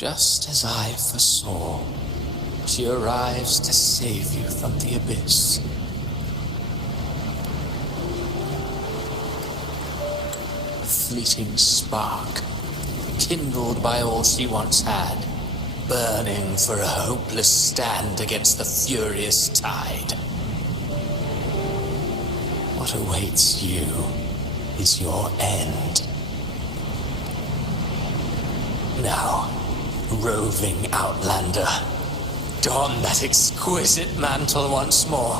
Just as I foresaw, she arrives to save you from the abyss. A fleeting spark, kindled by all she once had, burning for a hopeless stand against the furious tide. What awaits you is your end. Now, roving outlander, don that exquisite mantle once more,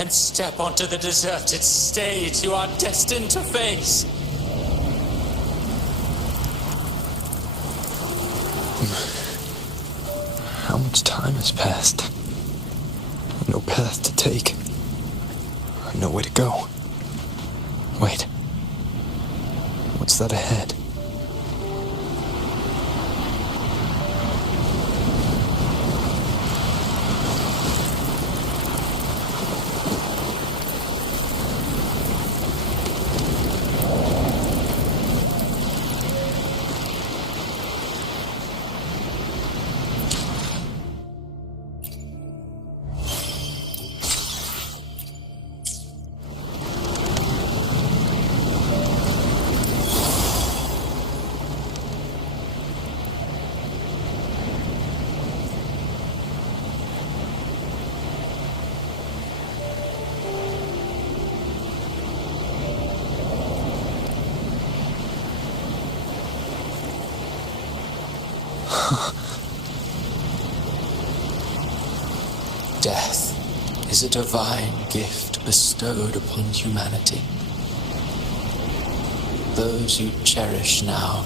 and step onto the deserted stage you are destined to face. How much time has passed? No path to take. No way to go. Wait. What's that ahead? Death is a divine gift bestowed upon humanity. Those you cherish now,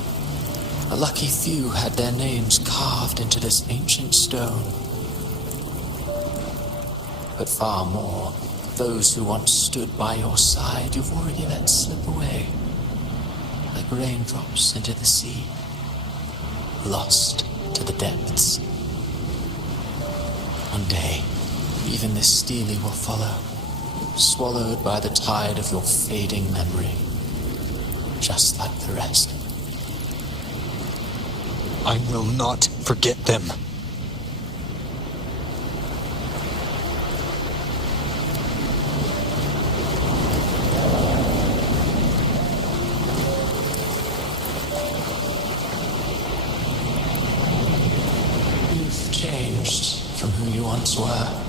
a lucky few had their names carved into this ancient stone. But far more, those who once stood by your side you've already let slip away, like raindrops into the sea, lost to the depths. One day, even this Steely will follow, swallowed by the tide of your fading memory, just like the rest. I will not forget them. You've changed from who you once were.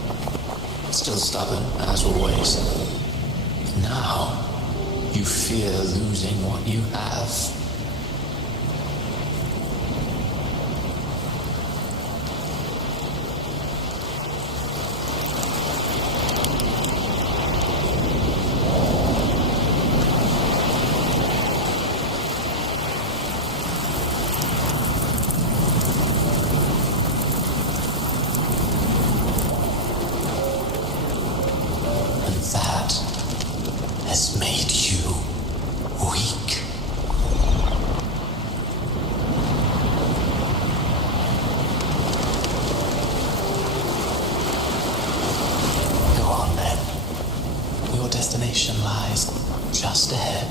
Still stubborn, as always. Now, you fear losing what you have. That has made you weak. Go on then. Your destination lies just ahead.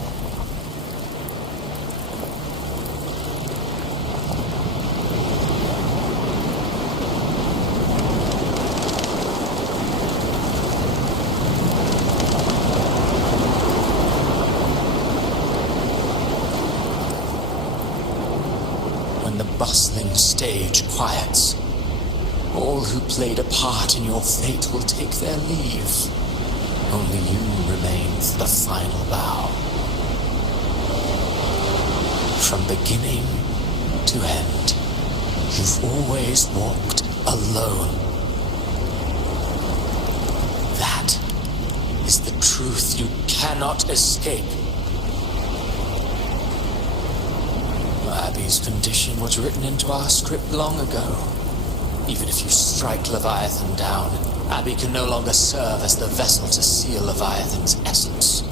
The bustling stage quiets. All who played a part in your fate will take their leave. Only you remain for the final bow. From beginning to end, you've always walked alone. That is the truth you cannot escape. Abby's condition was written into our script long ago. Even if you strike Leviathan down, Abby can no longer serve as the vessel to seal Leviathan's essence.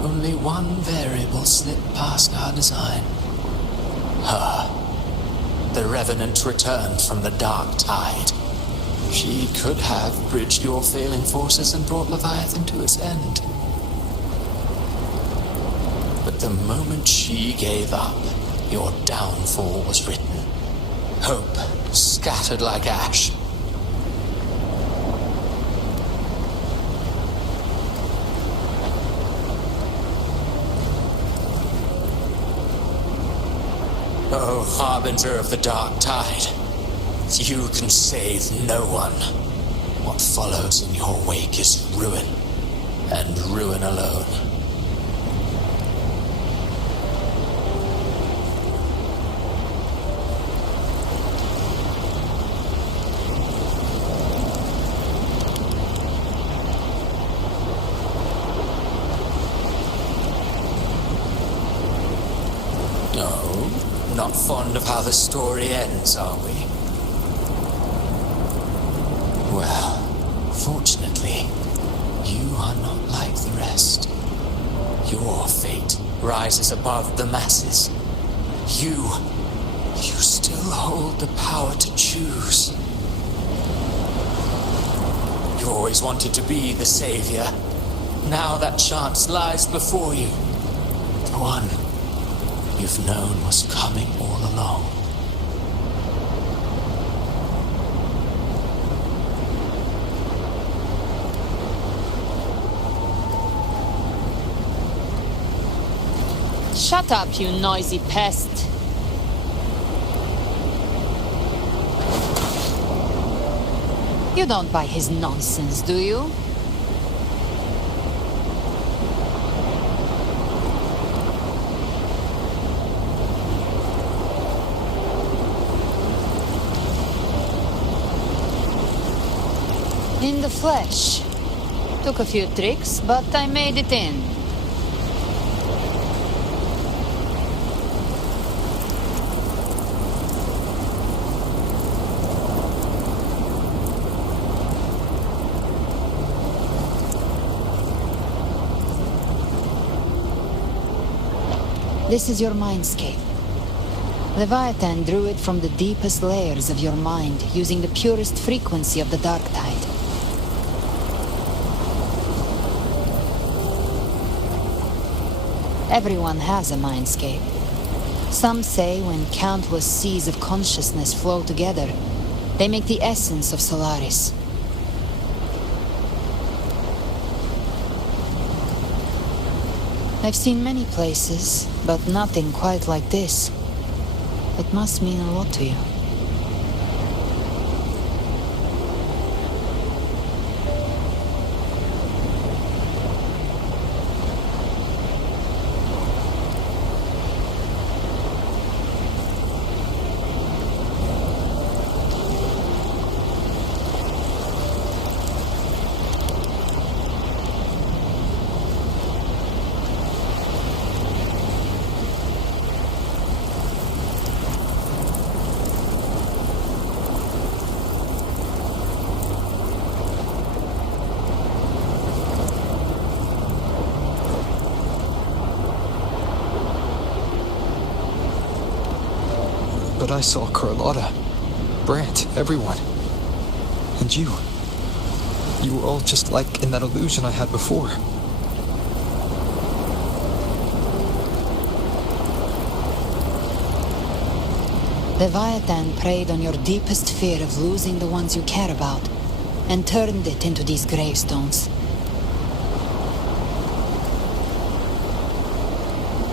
Only one variable slipped past our design. Her. The Revenant returned from the dark tide. She could have bridged your failing forces and brought Leviathan to its end. But The moment she gave up, your downfall was written. Hope scattered like ash. Oh, harbinger of the dark tide, you can save no one. What follows in your wake is ruin, and ruin alone. No, not fond of how the story ends, are we? Well, fortunately, you are not like the rest. Your fate rises above the masses. You still hold the power to choose. You always wanted to be the savior. Now that chance lies before you. The one you've known was coming all along. Shut up, you noisy pest. You don't buy his nonsense, do you? In the flesh. Took a few tricks, but I made it in. This is your mindscape. Leviathan drew it from the deepest layers of your mind, using the purest frequency of the dark tide. Everyone has a mindscape. Some say when countless seas of consciousness flow together, they make the essence of Solaris. I've seen many places, but nothing quite like this. It must mean a lot to you. But I saw Carlotta, Brant, everyone. And you. You were all just like in that illusion I had before. Leviathan preyed on your deepest fear of losing the ones you care about, and turned it into these gravestones.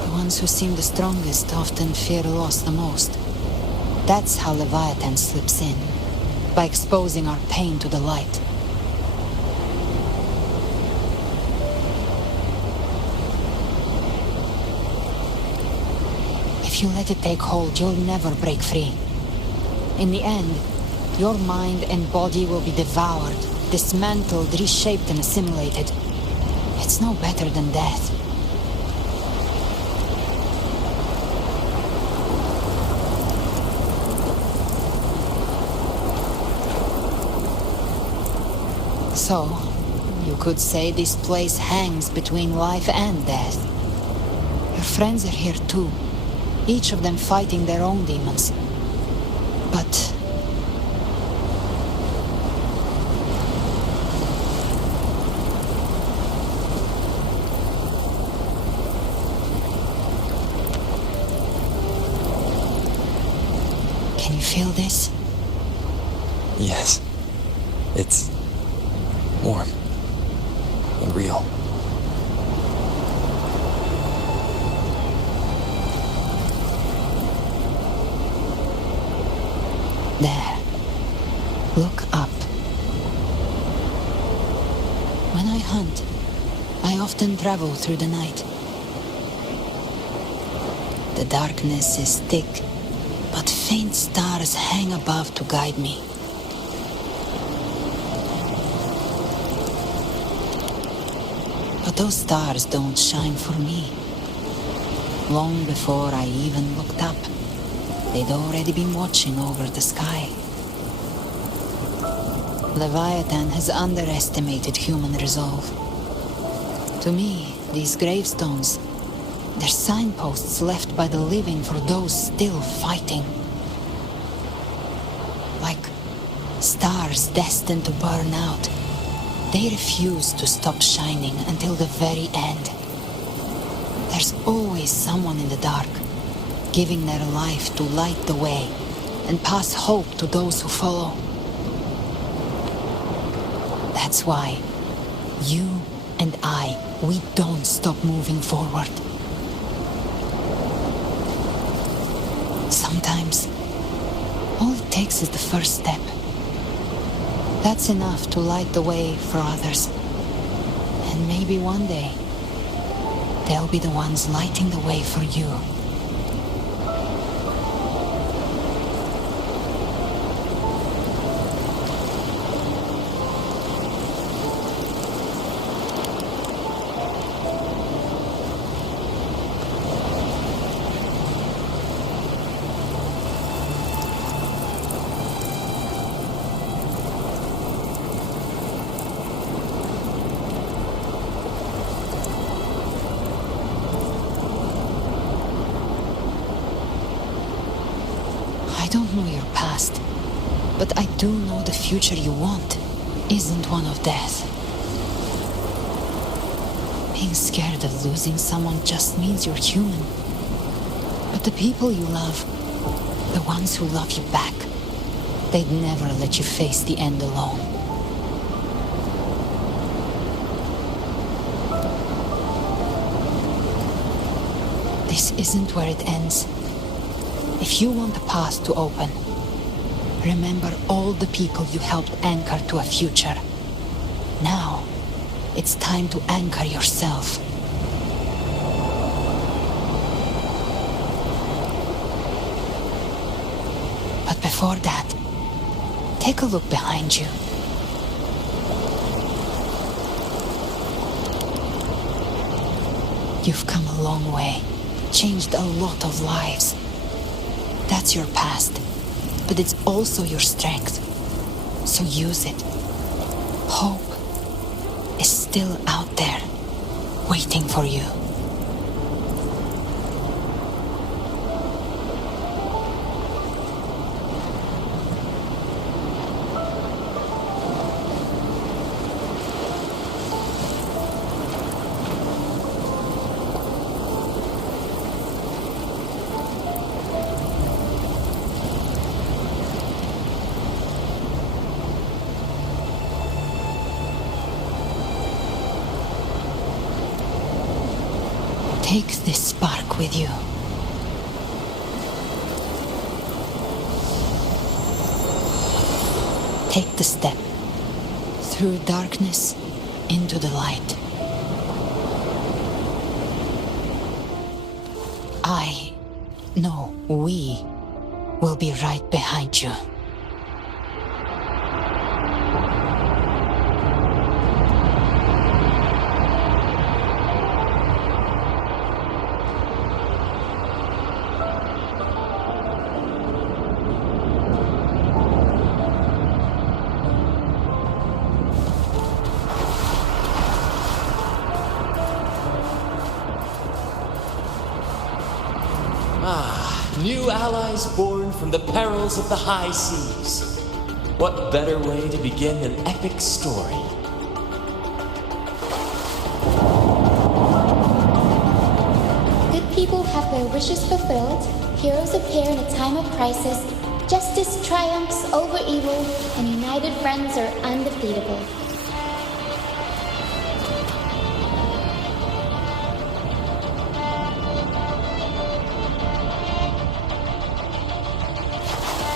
The ones who seem the strongest often fear loss the most. That's how Leviathan slips in, by exposing our pain to the light. If you let it take hold, you'll never break free. In the end, your mind and body will be devoured, dismantled, reshaped, and assimilated. It's no better than death. So, you could say this place hangs between life and death. Your friends are here too, each of them fighting their own demons. But Can you feel this? Yes. It's warm and real. There. Look up. When I hunt, I often travel through the night. The darkness is thick, but faint stars hang above to guide me. But those stars don't shine for me. Long before I even looked up, they'd already been watching over the sky. Leviathan has underestimated human resolve. To me, these gravestones, they're signposts left by the living for those still fighting. Like stars destined to burn out, they refuse to stop shining until the very end. There's always someone in the dark, giving their life to light the way and pass hope to those who follow. That's why you and we don't stop moving forward. Sometimes, all it takes is the first step. That's enough to light the way for others. And maybe one day, they'll be the ones lighting the way for you. I don't know your past, but I do know the future you want isn't one of death. Being scared of losing someone just means you're human. But the people you love, the ones who love you back, they'd never let you face the end alone. This isn't where it ends. If you want the path to open, remember all the people you helped anchor to a future. Now, it's time to anchor yourself. But before that, take a look behind you. You've come a long way, changed a lot of lives. That's your past, but it's also your strength. So use it. Hope is still out there, waiting for you. Take this spark with you. Take the step through darkness into the light. We will be right behind you. New allies born from the perils of the high seas. What better way to begin an epic story? Good people have their wishes fulfilled, heroes appear in a time of crisis, Justice triumphs over evil, and united friends are undefeatable.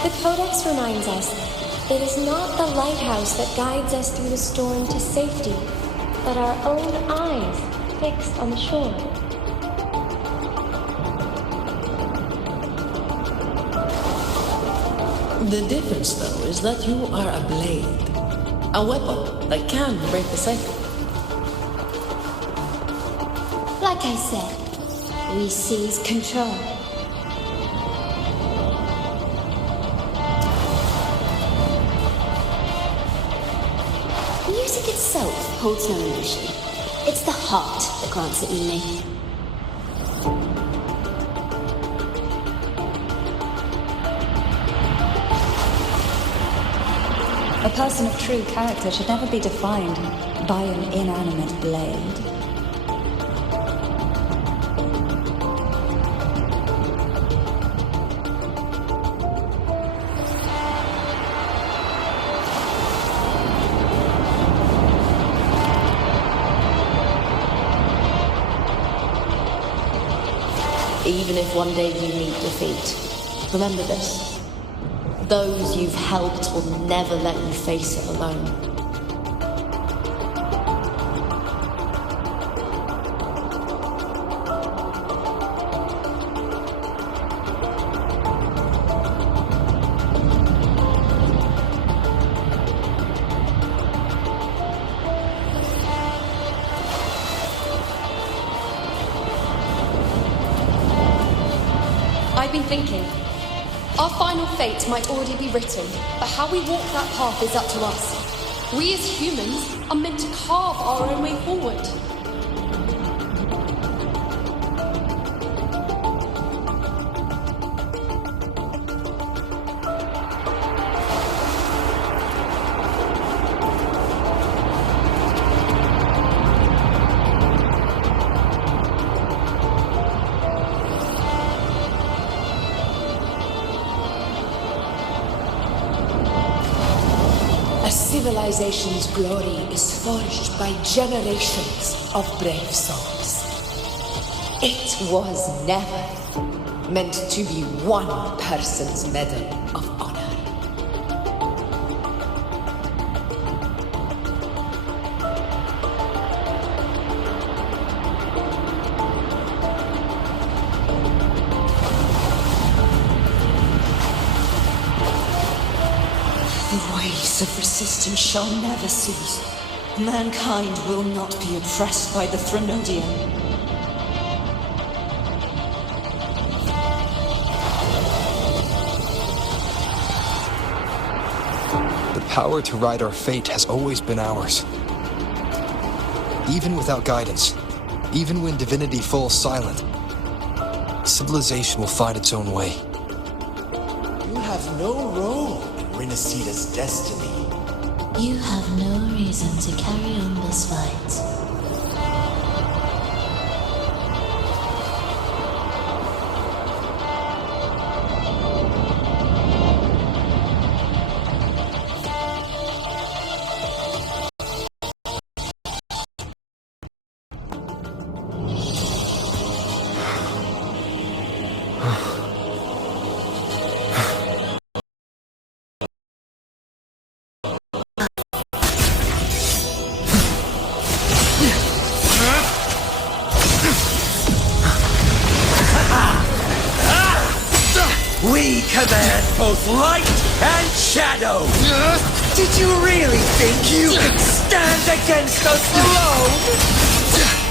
The Codex reminds us, it is not the lighthouse that guides us through the storm to safety, but our own eyes fixed on the shore. The difference, though, is that you are a blade. A weapon that can break the cycle. Like I said, we seize control. Music itself holds no emotion. It's the heart that grants it meaning. A person of true character should never be defined by an inanimate blade. Even if one day you meet defeat, remember this. Those you've helped will never let you face it alone. I've been thinking. Our final fate might already be written, but how we walk that path is up to us. We as humans are meant to carve our own way forward. A civilization's glory is forged by generations of brave souls. It was never meant to be one person's medal of honor. The waves of resistance shall never cease. Mankind will not be oppressed by the Threnodian. The power to ride our fate has always been ours. Even without guidance, even when divinity falls silent, civilization will find its own way. You have no role in Rinascita's destiny. You have no reason to carry on this fight. We command both light and shadow! Did you really think you could stand against us alone?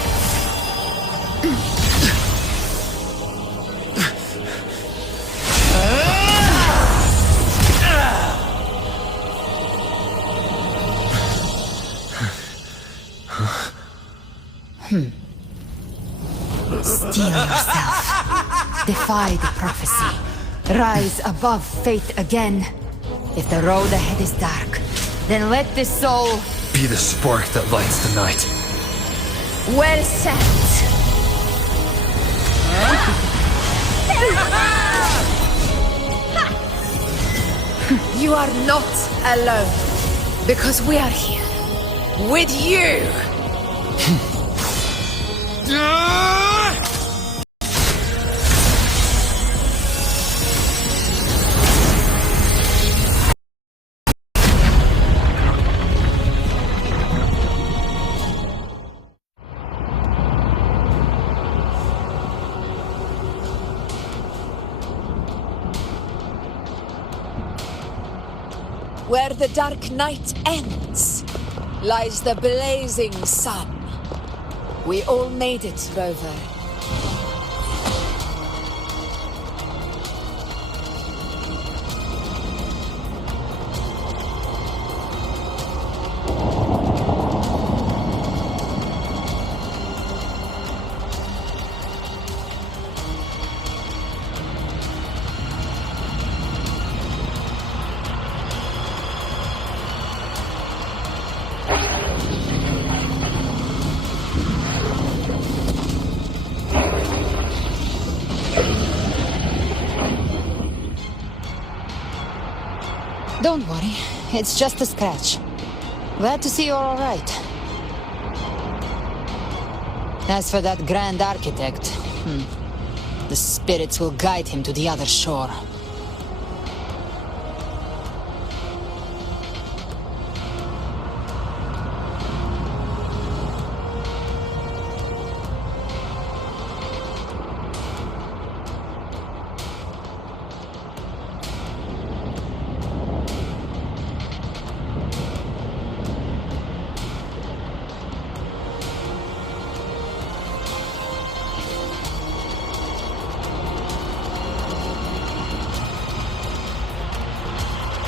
Steel yourself. Defy the prophecy. Rise above fate again. If the road ahead is dark, then let this soul Be the spark that lights the night. well set. You are not alone, because we are here with you. Where the dark night ends lies the blazing sun. We all made it, Rover. Don't worry, it's just a scratch. Glad to see you're all right. As for that Grand Architect, the spirits will guide him to the other shore.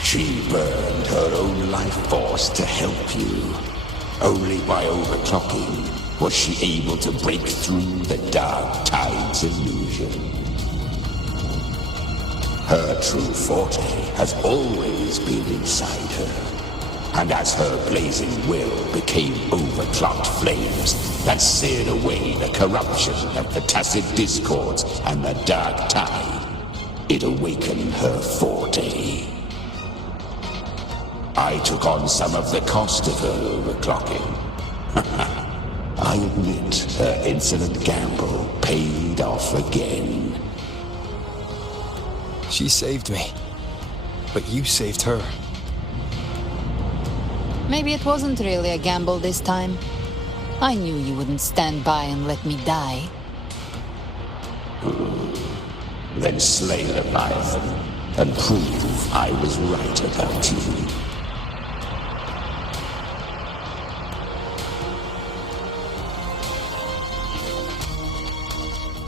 She burned her own life force to help you. Only by overclocking was she able to break through the dark tide's illusion. Her true forte has always been inside her. And as her blazing will became overclocked flames that seared away the corruption of the tacit discords and the dark tide, it awakened her forte. I took on some of the cost of her overclocking. I admit her insolent gamble paid off again. She saved me, but you saved her. Maybe it wasn't really a gamble this time. I knew you wouldn't stand by and let me die. Then slay Leviathan and prove I was right about you.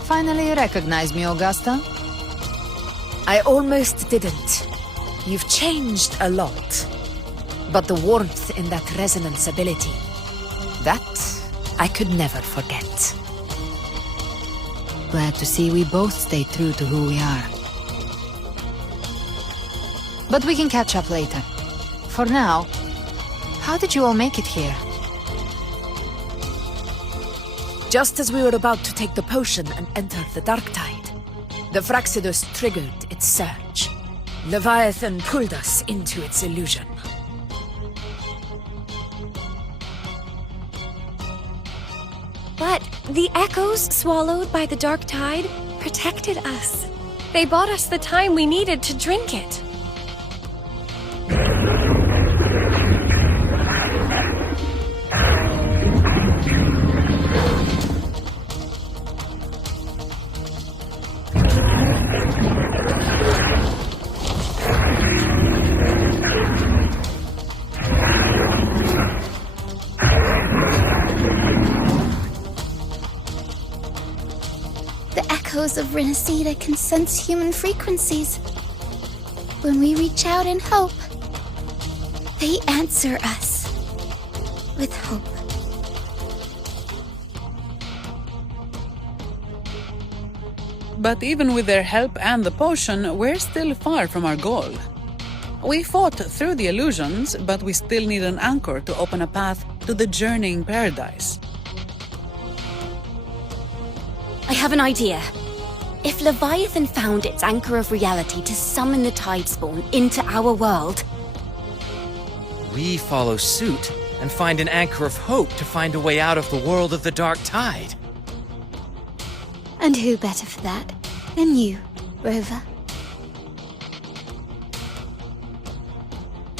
Finally you recognize me, Augusta? I almost didn't. You've changed a lot. But the warmth in that resonance ability, that I could never forget. Glad to see we both stay true to who we are. But we can catch up later. For now, how did you all make it here? Just as we were about to take the potion and enter the dark tide, the Fraxidus triggered its surge. Leviathan pulled us into its illusion. But the echoes swallowed by the dark tide protected us. They bought us the time we needed to drink it. Of Rinascita can sense human frequencies. When we reach out in hope, they answer us with hope. But even with their help and the potion, we're still far from our goal. We fought through the illusions, but we still need an anchor to open a path to the journeying paradise. I have an idea. If Leviathan found its anchor of reality to summon the Tidespawn into our world, we follow suit and find an anchor of hope to find a way out of the world of the Dark Tide. And who better for that than you, Rover?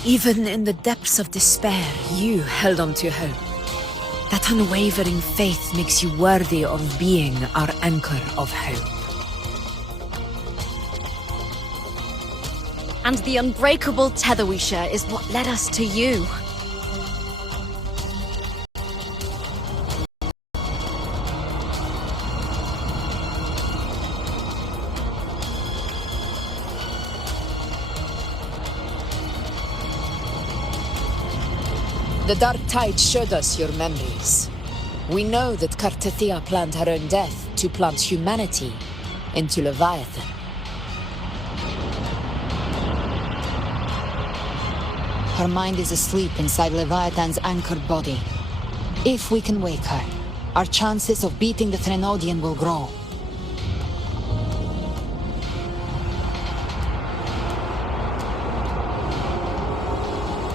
Even in the depths of despair, you held on to hope. That unwavering faith makes you worthy of being our anchor of hope. and the unbreakable tether we share is what led us to you. The Dark Tide showed us your memories. We know that Kartathea planned her own death to plant humanity into Leviathan. Her mind is asleep inside Leviathan's anchored body. If we can wake her, our chances of beating the Threnodian will grow.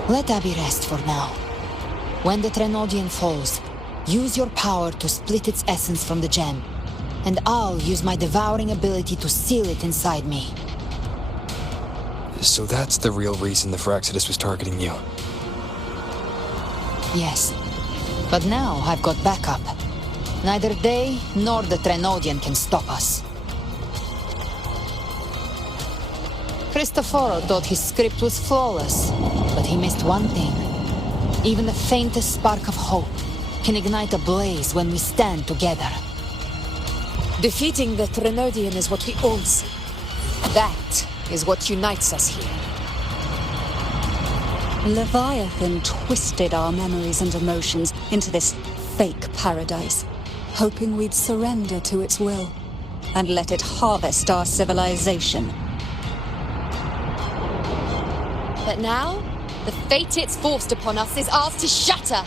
Let Abby rest for now. When the Threnodian falls, use your power to split its essence from the gem, and I'll use my devouring ability to seal it inside me. So that's the real reason the Phyrexidus was targeting you. Yes, but now I've got backup. Neither they nor the Threnodian can stop us. Cristoforo thought his script was flawless, but he missed one thing. Even the faintest spark of hope can ignite a blaze when we stand together. Defeating the Threnodian is what we all see. That is what unites us here. Leviathan twisted our memories and emotions into this fake paradise, hoping we'd surrender to its will and let it harvest our civilization. But now, the fate it's forced upon us is ours to shatter.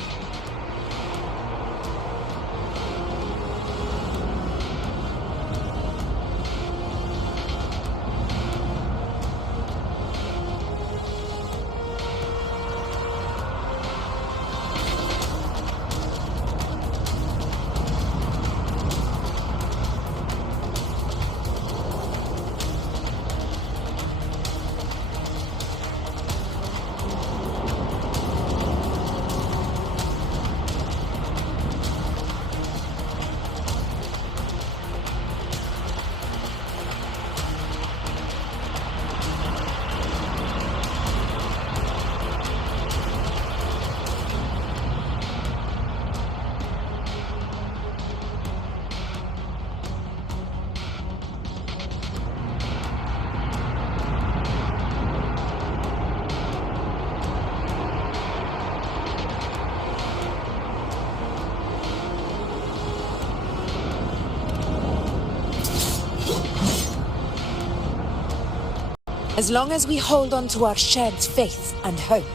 As long as we hold on to our shared faith and hope,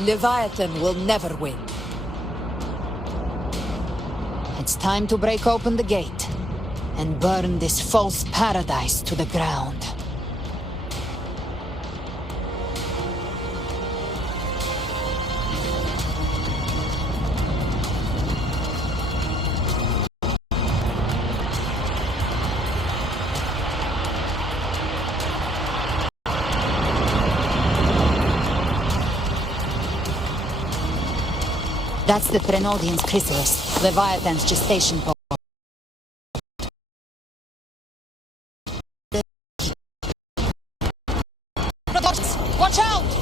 Leviathan will never win. It's time to break open the gate and burn this false paradise to the ground. That's the Threnodian's chrysalis, Leviathan's gestation pod. Watch out!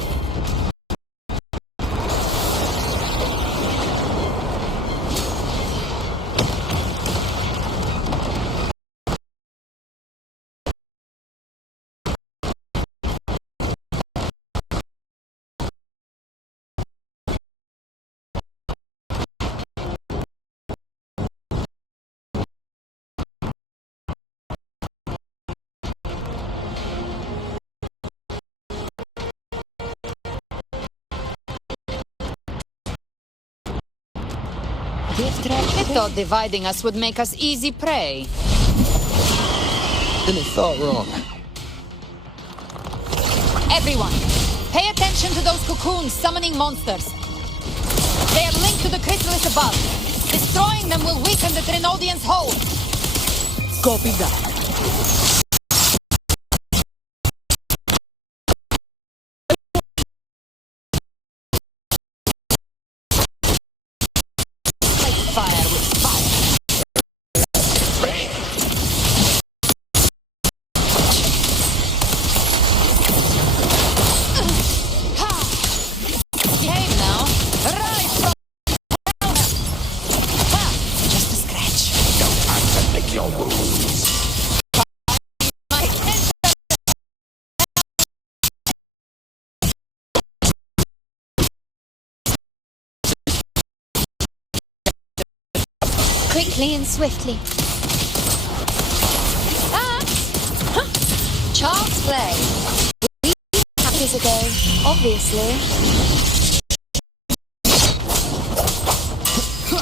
They thought dividing us would make us easy prey. Then they thought wrong. Everyone, pay attention to those cocoons summoning monsters. They are linked to the chrysalis above. Destroying them will weaken the Trinodians' hold. Copy that. Like fire with fire. Behave now. Rise from just a scratch. Don't have to lick your wounds. My attention. Quickly and swiftly. Child's play. Years ago, obviously.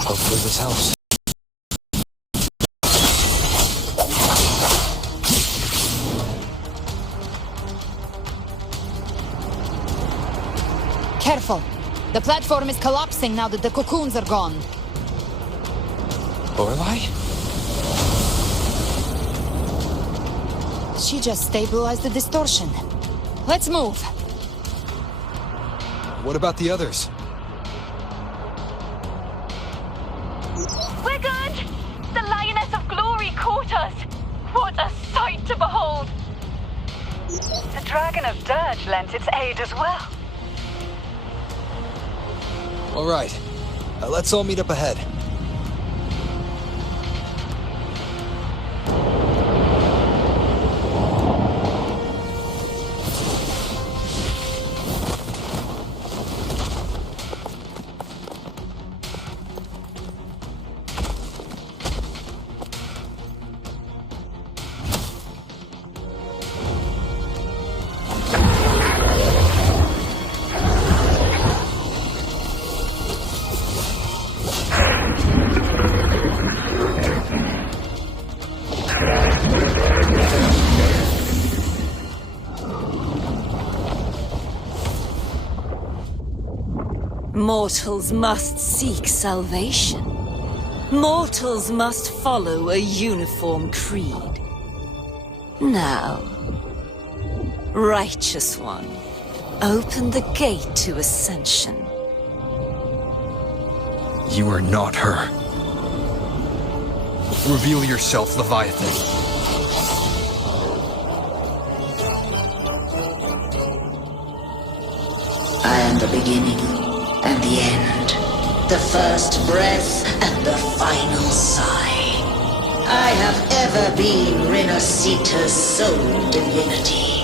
Hopefully this helps. Careful. The platform is collapsing now that the cocoons are gone. Lorelei? She just stabilized the distortion. Let's move. What about the others? We're good! The Lioness of Glory caught us! What a sight to behold! The Dragon of Dirge lent its aid as well. All right. Let's all meet up ahead. Mortals must seek salvation. Mortals must follow a uniform creed. Now, Righteous One, open the gate to ascension. You are not her. Reveal yourself, Leviathan. I am the beginning and the end, the first breath and the final sigh. I have ever been Rinascita's sole divinity.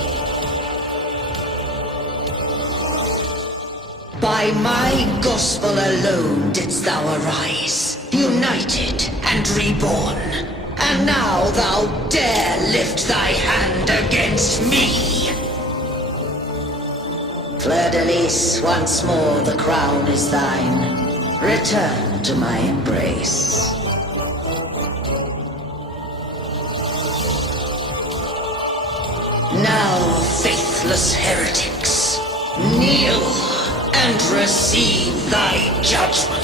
By my gospel alone didst thou arise, united and reborn. And now thou dare lift thy hand against me. Fleur-de-Lis, once more the crown is thine. Return to my embrace. Now, faithless heretics, kneel and receive thy judgment.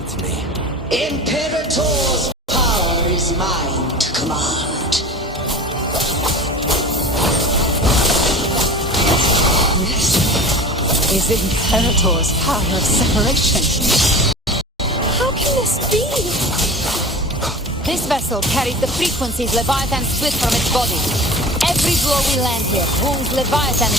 It's me. Imperator's power is mine to command. This is Imperator's power of separation. How can this be? This vessel carries the frequencies Leviathan split from its body. Every blow we land here wounds Leviathan.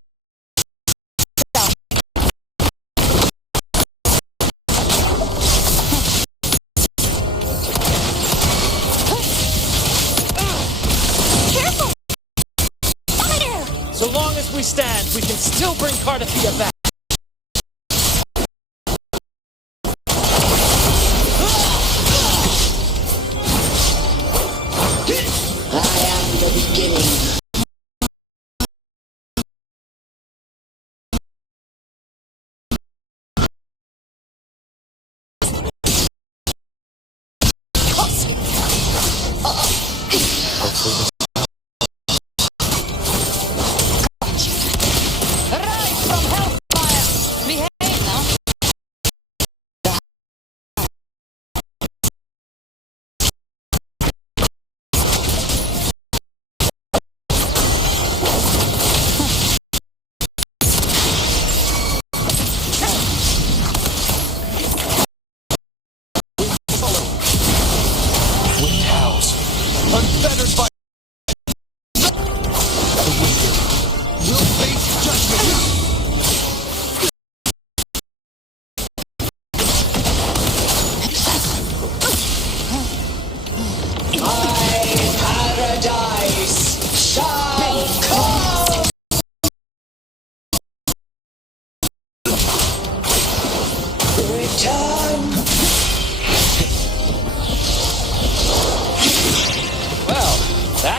So long as we stand, we can still bring Cardathia back. I am the beginning.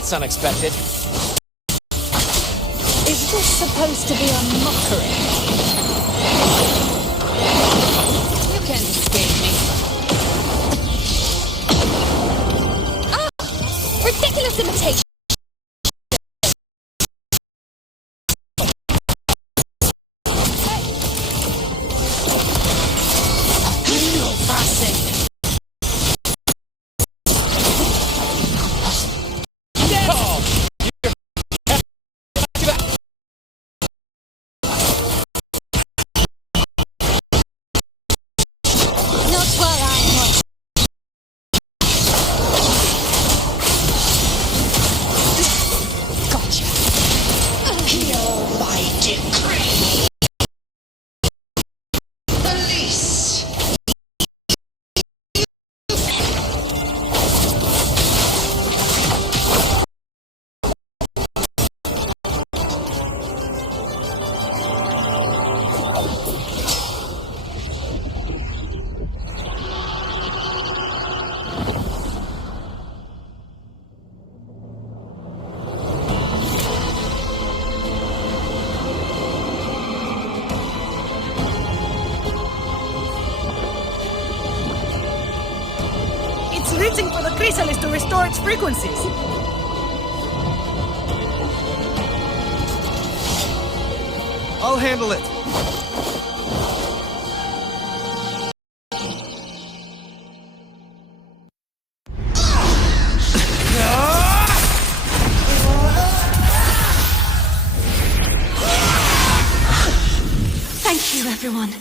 That's unexpected. Is this supposed to be a mockery? You can't escape me. Ah! Ridiculous imitation! Reaching for the chrysalis to restore its frequencies. I'll handle it. Thank you, everyone.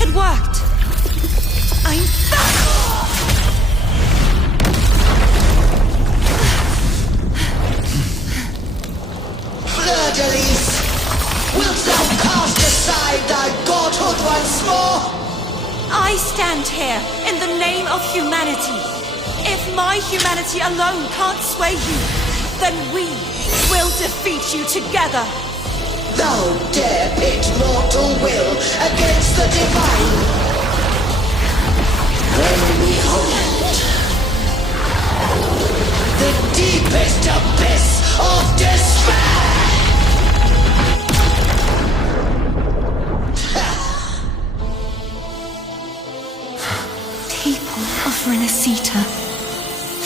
It worked. I'm back! Fleur-de-lis, wilt thou cast aside thy godhood once more? I stand here in the name of humanity. If my humanity alone can't sway you, then we will defeat you together. Thou dare pit mortal will against the divine. When we hold the deepest abyss of despair. People of Rinascita,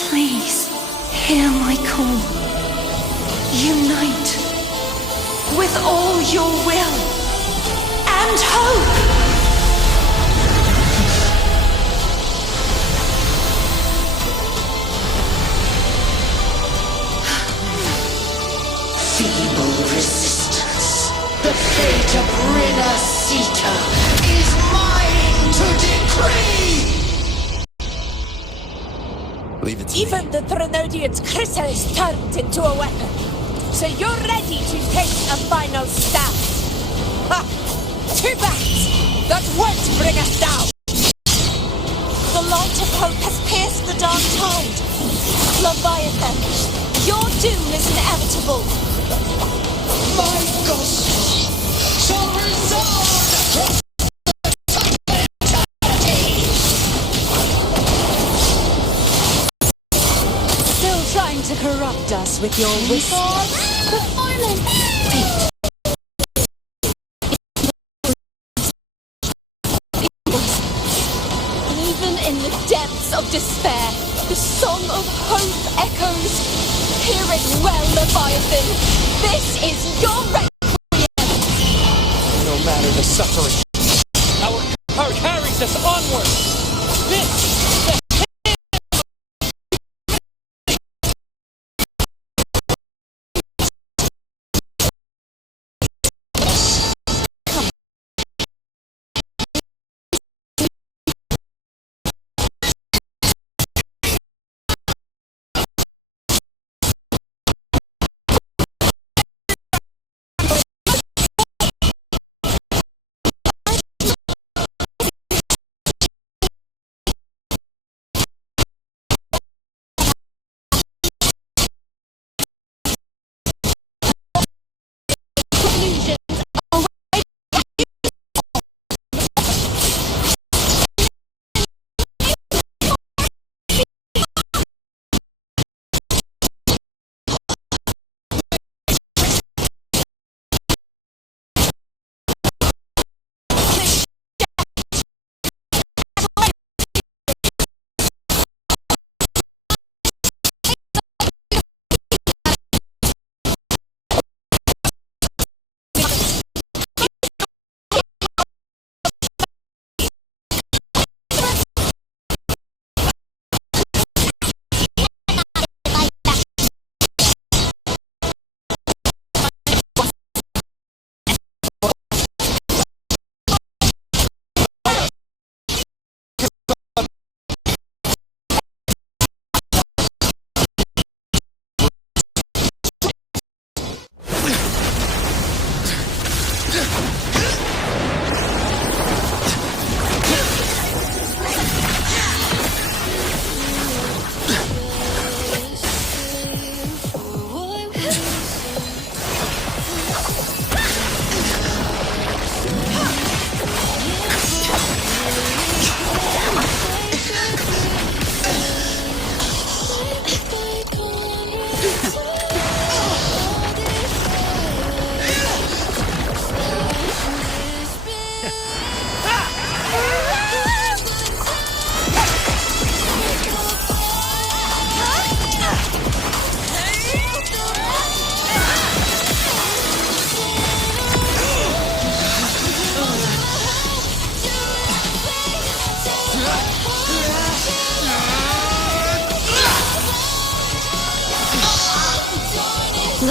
please hear my call. Unite with all your will and hope. Feeble resistance. The fate of Rinascita is mine to decree! Leave it to Even the Threnodian's chrysalis turned into a weapon. So you're ready to take a final stand. Ha! Too bad! That won't bring us down! The light of hope has pierced the dark tide. Leviathan, your doom is inevitable. My ghost shall resound Still trying to corrupt us with your whispers. Performance! Even in the depths of despair, the song of hope echoes. Hear it well, Leviathan. This is your requiem. No matter the suffering, our power carries us onward. This is the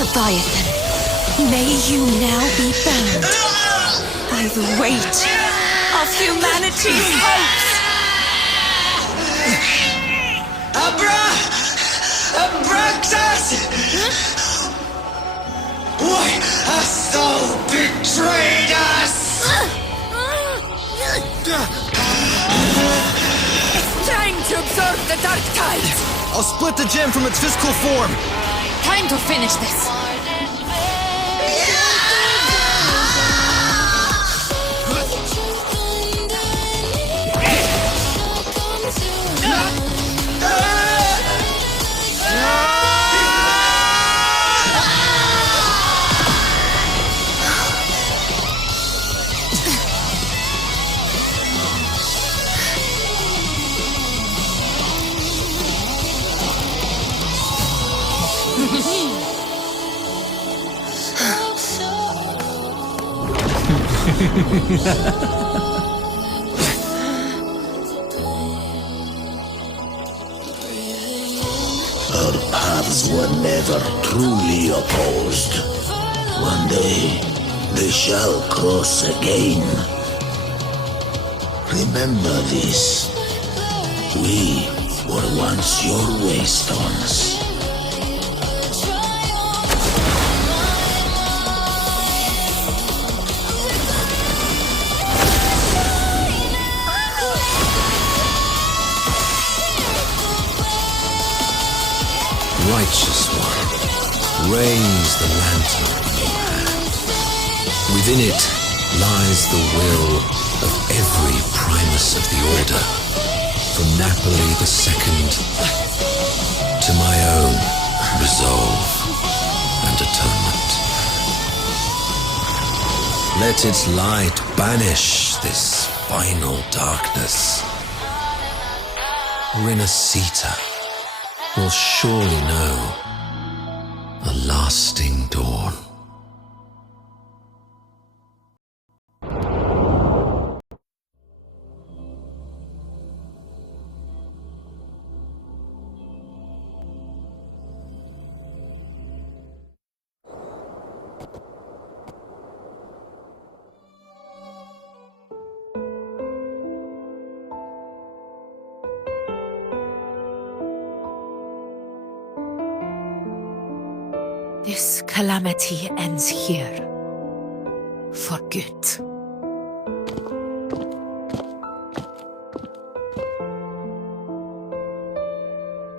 Leviathan, may you now be bound by the weight of humanity's hopes. Abraxas! Why has thou betrayed us? It's trying to absorb the dark tides. I'll split the gem from its physical form. Time to finish this. Our paths were never truly opposed. One day, they shall cross again. Remember this. We were once your waystones. Righteous one, raise the lantern in your hand. Within it lies the will of every primus of the Order, from Napoli II to my own resolve and atonement. Let its light banish this final darkness. Rinascita will surely know a lasting dawn. This calamity ends here. For good.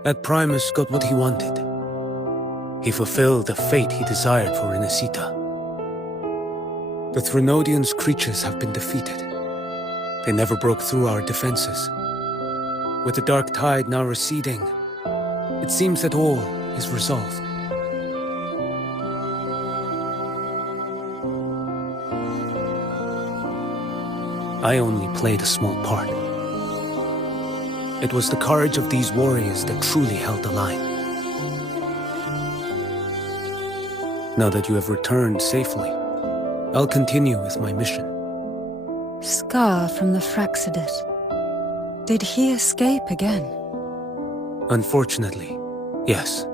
That Primus got what he wanted. He fulfilled the fate he desired for Rinascita. The Threnodians' creatures have been defeated. They never broke through our defenses. With the dark tide now receding, it seems that all is resolved. I only played a small part. It was the courage of these warriors that truly held the line. Now that you have returned safely, I'll continue with my mission. Scar from the Fraxidus. Did he escape again? Unfortunately, yes.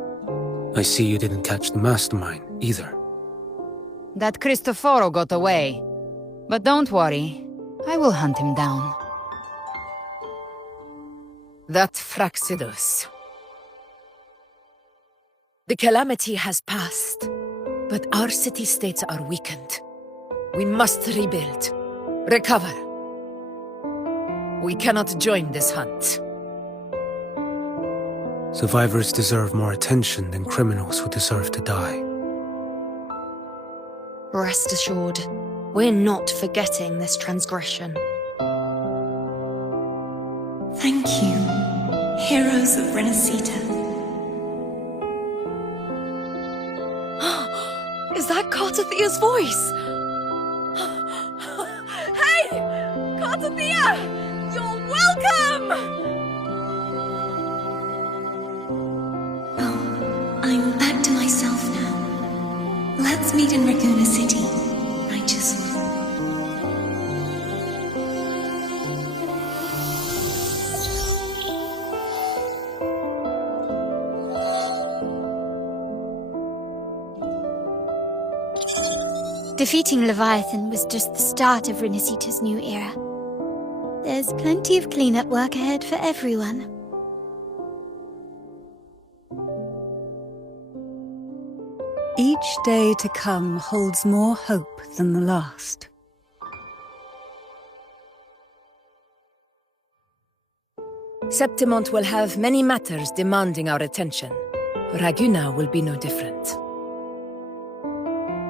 I see you didn't catch the mastermind either. That Cristoforo got away. But don't worry, I will hunt him down. That Fraxidus. The calamity has passed, but our city-states are weakened. We must rebuild, recover. We cannot join this hunt. Survivors deserve more attention than criminals who deserve to die. Rest assured, we're not forgetting this transgression. Thank you, heroes of Rinascita. Is that Cartathia's voice? Hey! Cartathia! You're welcome! I'm back to myself now. Let's meet in Raccoona City, righteous one. Defeating Leviathan was just the start of Rinascita's new era. There's plenty of cleanup work ahead for everyone. Each day to come holds more hope than the last. Septimont will have many matters demanding our attention. Raguna will be no different.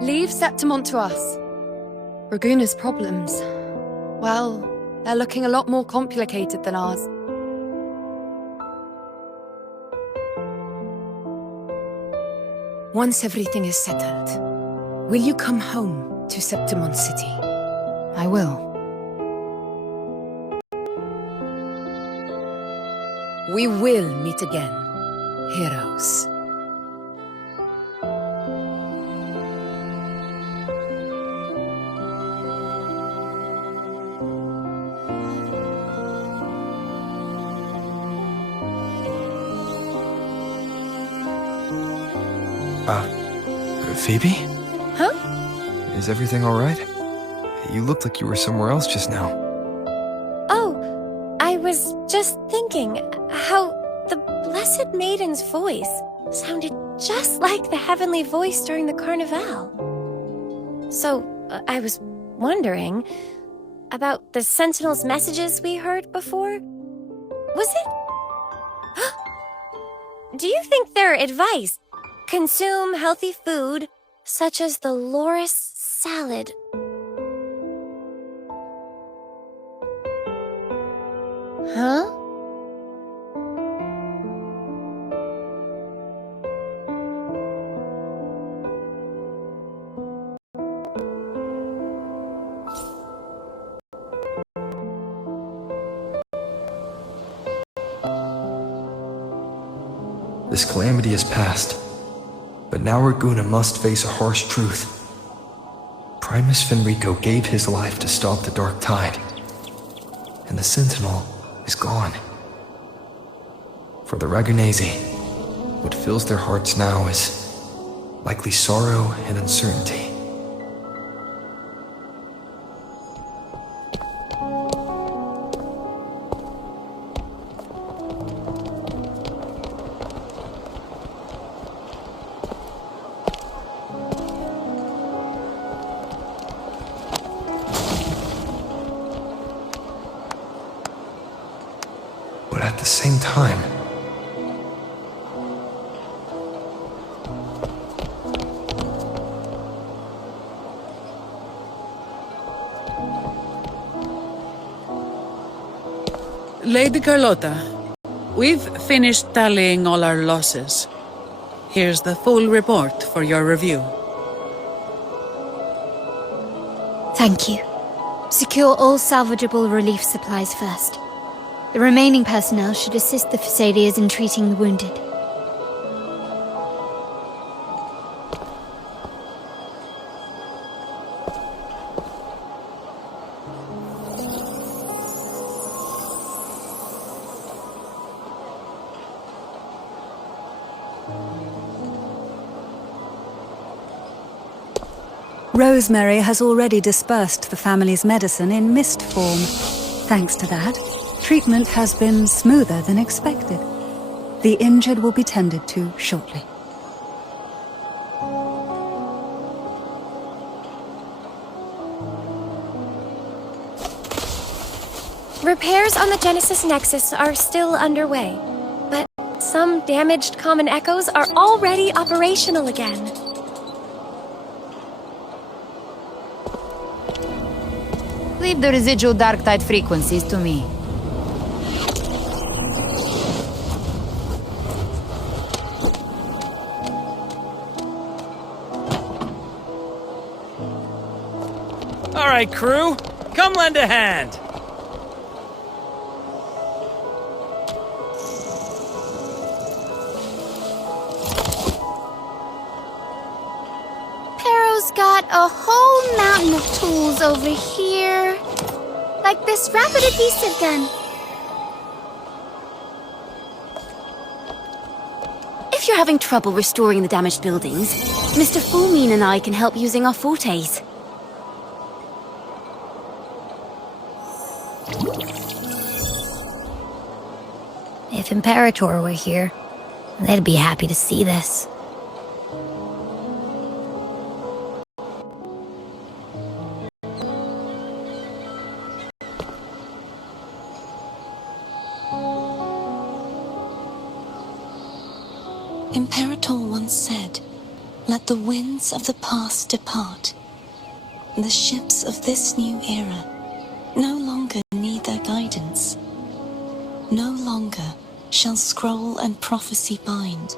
Leave Septimont to us. Raguna's problems, well, they're looking a lot more complicated than ours. Once everything is settled, will you come home to Septimont City? I will. We will meet again, heroes. Phoebe? Huh? Is everything alright? You looked like you were somewhere else just now. Oh, I was just thinking how the Blessed Maiden's voice sounded just like the heavenly voice during the Carnival. So, I was wondering about the Sentinel's messages we heard before. Was it? Do you think their advice? Consume healthy food, such as the loris salad. Huh? This calamity has passed, but now Raguna must face a harsh truth. Primus Fenrico gave his life to stop the Dark Tide, and the Sentinel is gone. For the Ragunesi, what fills their hearts now is likely sorrow and uncertainty. But at the same time, Lady Carlotta, we've finished tallying all our losses. Here's the full report for your review. Thank you. Secure all salvageable relief supplies first. The remaining personnel should assist the Phasaelias in treating the wounded. Rosemary has already dispersed the family's medicine in mist form. Thanks to that, treatment has been smoother than expected. The injured will be tended to shortly. Repairs on the Genesis Nexus are still underway, but some damaged common echoes are already operational again. Leave the residual dark tide frequencies to me. All right, crew, come lend a hand. Perro's got a whole mountain of tools over here. Like this rapid adhesive gun. If you're having trouble restoring the damaged buildings, Mr. Fullmean and I can help using our fortes. If Imperator were here, they'd be happy to see this. Imperator once said, "Let the winds of the past depart. The ships of this new era no longer need their guidance. No longer shall scroll and prophecy bind,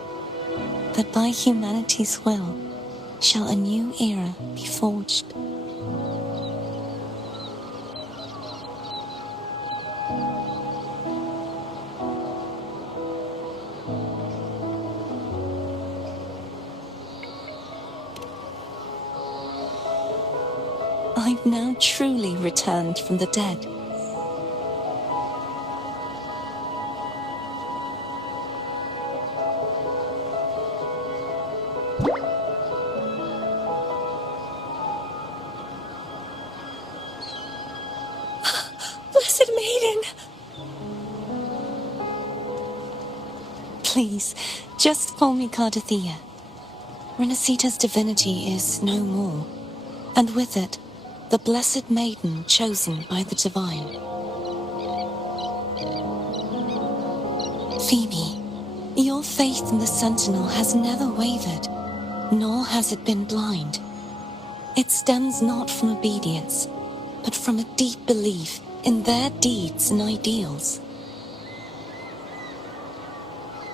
that by humanity's will shall a new era be forged." I've now truly returned from the dead. Blessed Maiden! Please, just call me Cardathea. Rinascita's divinity is no more, and with it, the Blessed Maiden chosen by the Divine. Phoebe, your faith in the Sentinel has never wavered, nor has it been blind. It stems not from obedience, but from a deep belief in their deeds and ideals.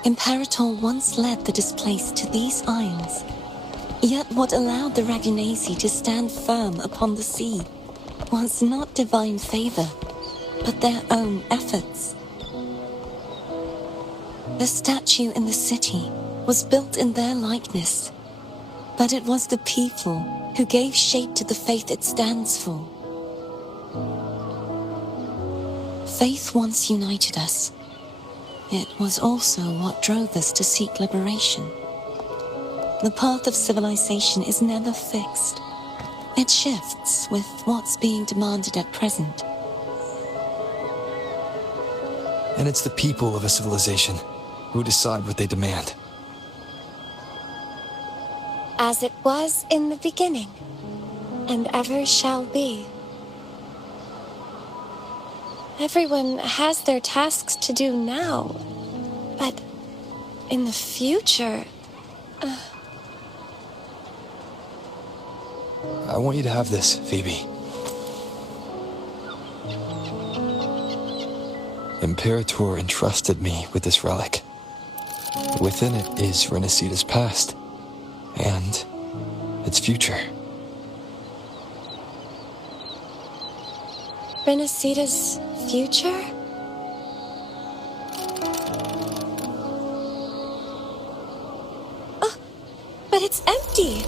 Imperator once led the displaced to these isles. Yet what allowed the Ragunasi to stand firm upon the sea was not divine favor, but their own efforts. The statue in the city was built in their likeness, but it was the people who gave shape to the faith it stands for. Faith once united us. It was also what drove us to seek liberation. The path of civilization is never fixed. It shifts with what's being demanded at present. And it's the people of a civilization who decide what they demand. As it was in the beginning, and ever shall be. Everyone has their tasks to do now, but in the future... I want you to have this, Phoebe. Imperator entrusted me with this relic. Within it is Rinascita's past, and its future. Rinascita's future? Oh, but it's empty!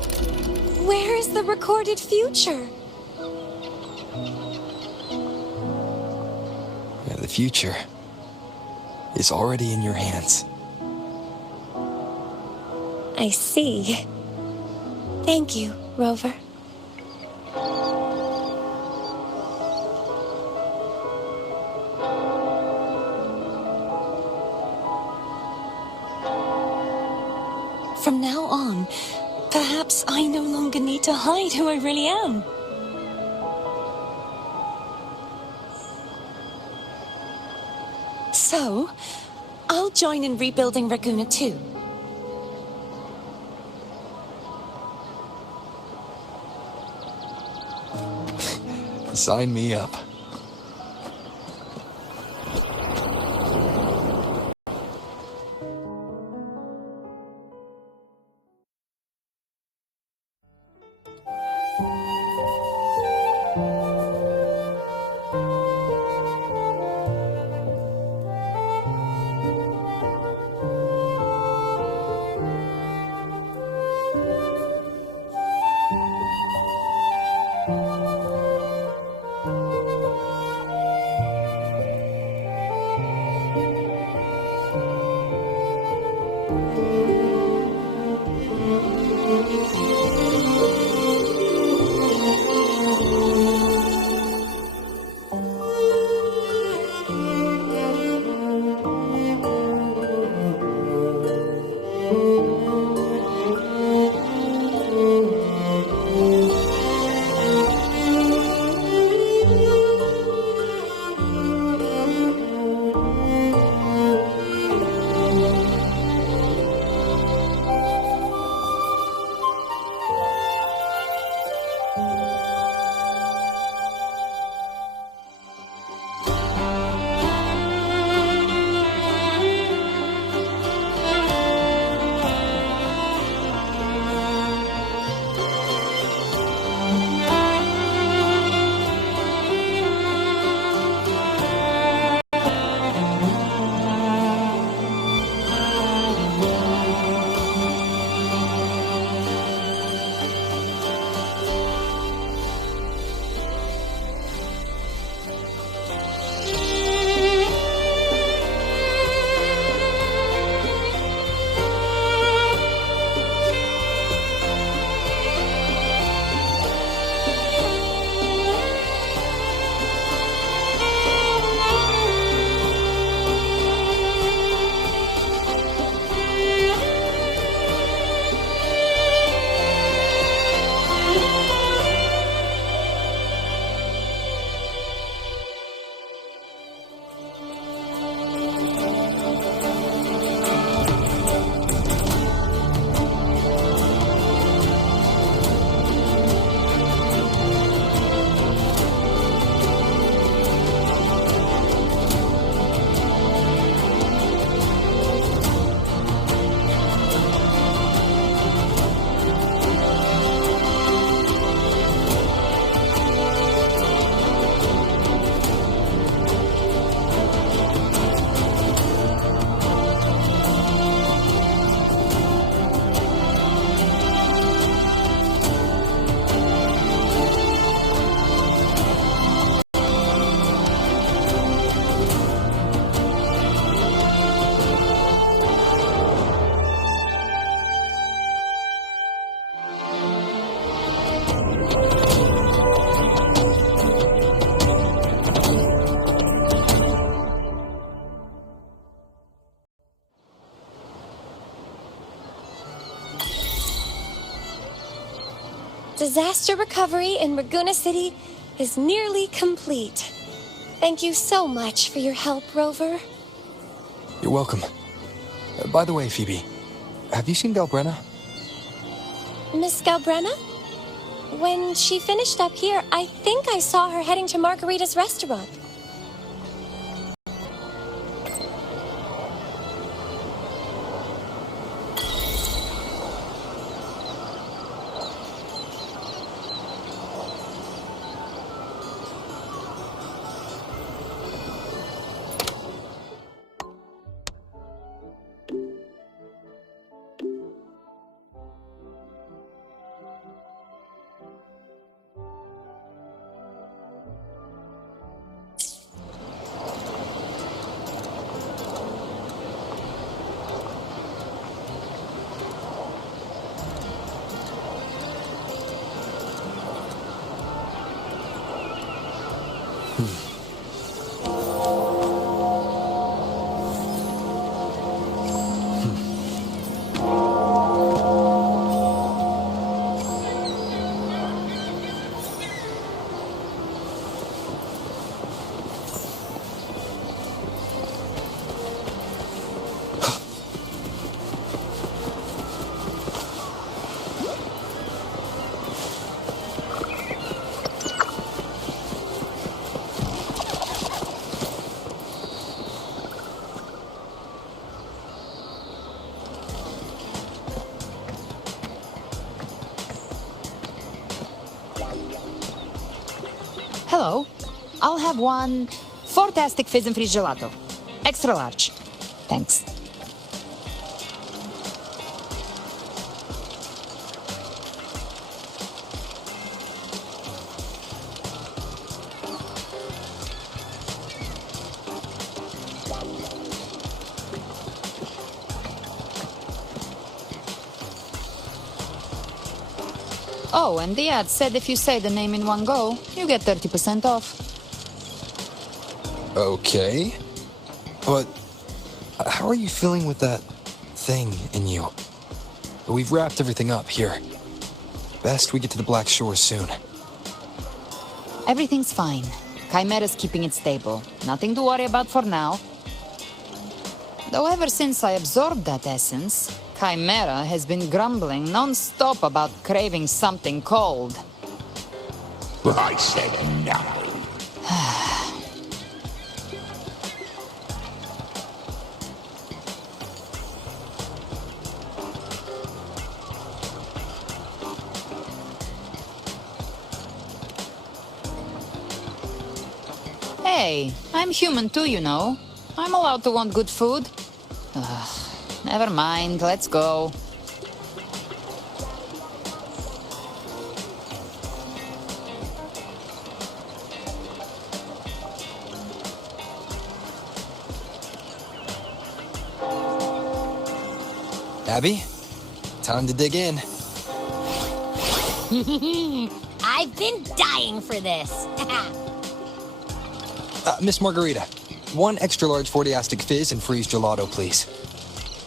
Where is the recorded future? The future is already in your hands. I see. Thank you, Rover. From now on, perhaps I no longer need to hide who I really am. So, I'll join in rebuilding Raguna too. Sign me up. Disaster recovery in Raguna City is nearly complete. Thank you so much for your help, Rover. You're welcome. By the way, Phoebe, have you seen Galbrenna? Miss Galbrenna? When she finished up here, I think I saw her heading to Margarita's restaurant. Hello. I'll have one fantastic fizz and freeze gelato. Extra large. Thanks. Oh, and the ad said if you say the name in one go, you get 30% off. Okay. But how are you feeling with that thing in you? We've wrapped everything up here. Best we get to the Black Shore soon. Everything's fine. Chimera's keeping it stable. Nothing to worry about for now. Though ever since I absorbed that essence, Chimera has been grumbling non-stop about craving something cold. I said nothing. Hey, I'm human too, you know. I'm allowed to want good food. Never mind, let's go. Abby, time to dig in. I've been dying for this. Miss Margarita, one extra large 40-astic fizz and freeze gelato, please.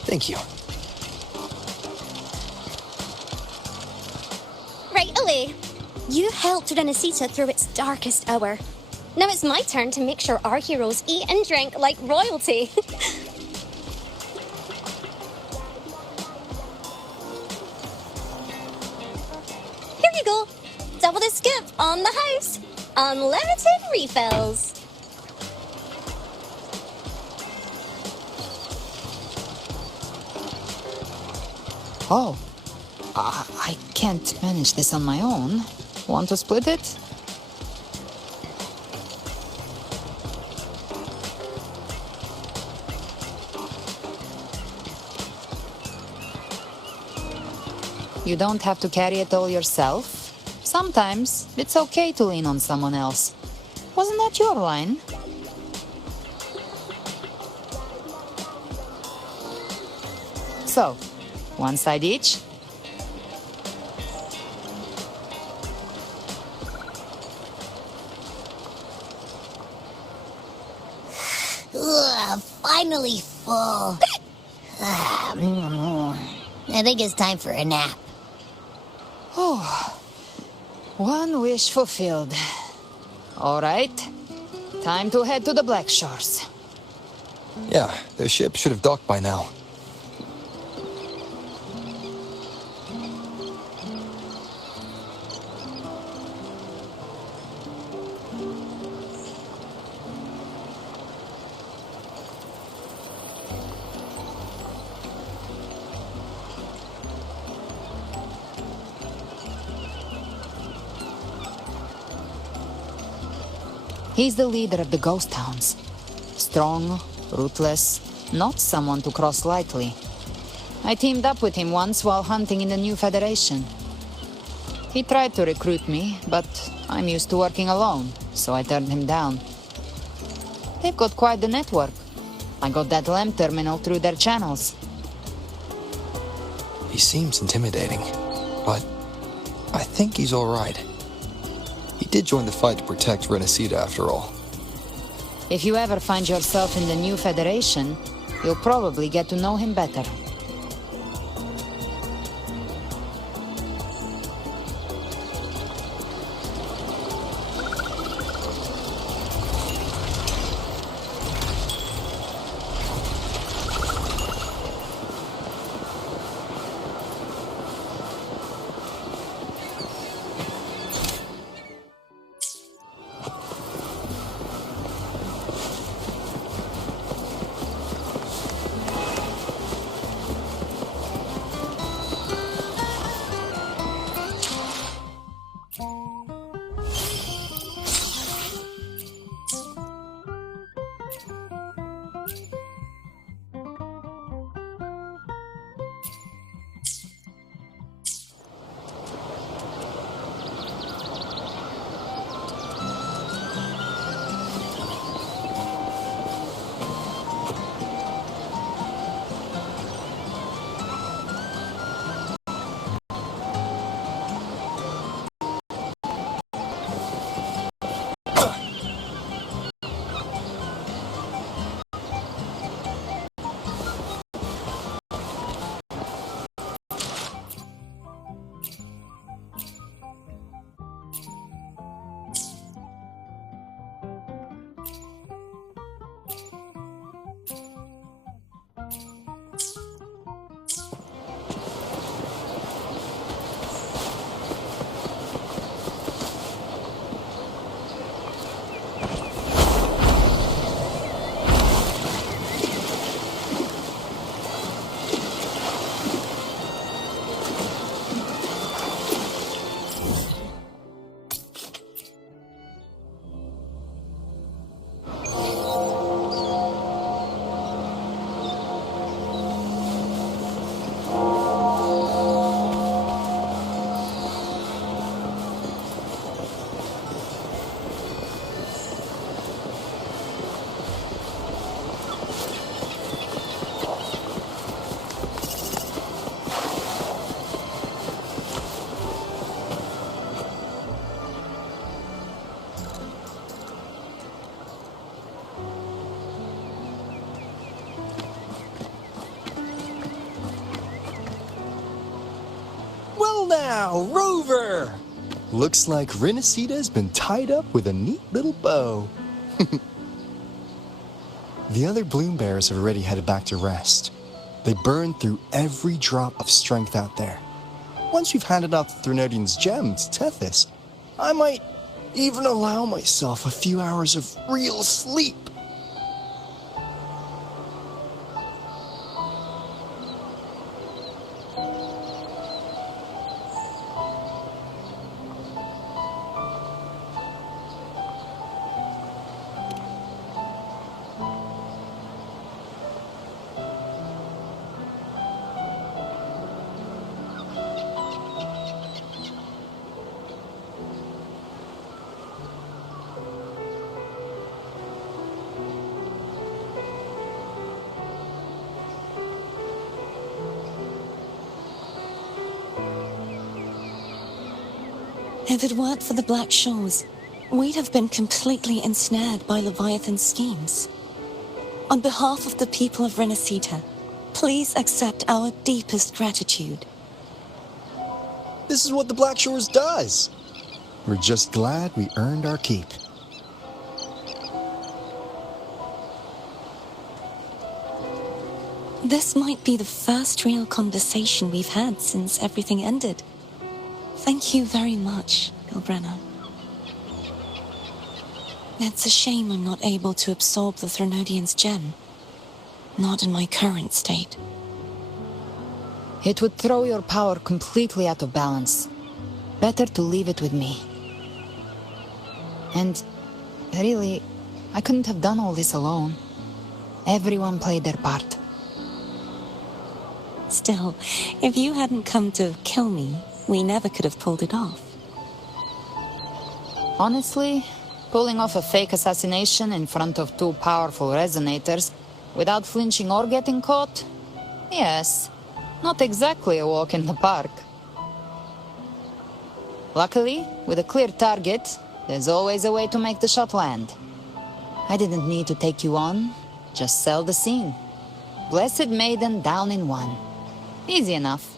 Thank you. Right away. You helped Rinascita through its darkest hour. Now it's my turn to make sure our heroes eat and drink like royalty. Here you go. Double the scoop on the house. Unlimited refills. Oh, I can't manage this on my own. Want to split it? You don't have to carry it all yourself. Sometimes it's okay to lean on someone else. Wasn't that your line? So, one side each. Ugh, finally full. I think it's time for a nap. Oh, One wish fulfilled. All right. Time to head to the Black Shores. Yeah, the ship should have docked by now. He's the leader of the ghost towns. Strong, ruthless, not someone to cross lightly. I teamed up with him once while hunting in the New Federation. He tried to recruit me, but I'm used to working alone, so I turned him down. They've got quite the network. I got that lamp terminal through their channels. He seems intimidating, but I think he's all right. He did join the fight to protect Rinascita after all. If you ever find yourself in the New Federation, you'll probably get to know him better. Now, Rover! Looks like Rinascita's been tied up with a neat little bow. The other bloom bearers have already headed back to rest. They burned through every drop of strength out there. Once we've handed out the Threnodian's gem to Tethys, I might even allow myself a few hours of real sleep. If it weren't for the Black Shores, we'd have been completely ensnared by Leviathan's schemes. On behalf of the people of Rinascita, please accept our deepest gratitude. This is what the Black Shores does. We're just glad we earned our keep. This might be the first real conversation we've had since everything ended. Thank you very much, Galbrenna. It's a shame I'm not able to absorb the Threnodian's gem. Not in my current state. It would throw your power completely out of balance. Better to leave it with me. And really, I couldn't have done all this alone. Everyone played their part. Still, if you hadn't come to kill me, we never could have pulled it off. Honestly, pulling off a fake assassination in front of two powerful resonators without flinching or getting caught? Yes, not exactly a walk in the park. Luckily, with a clear target, there's always a way to make the shot land. I didn't need to take you on, just sell the scene. Blessed Maiden down in one. Easy enough.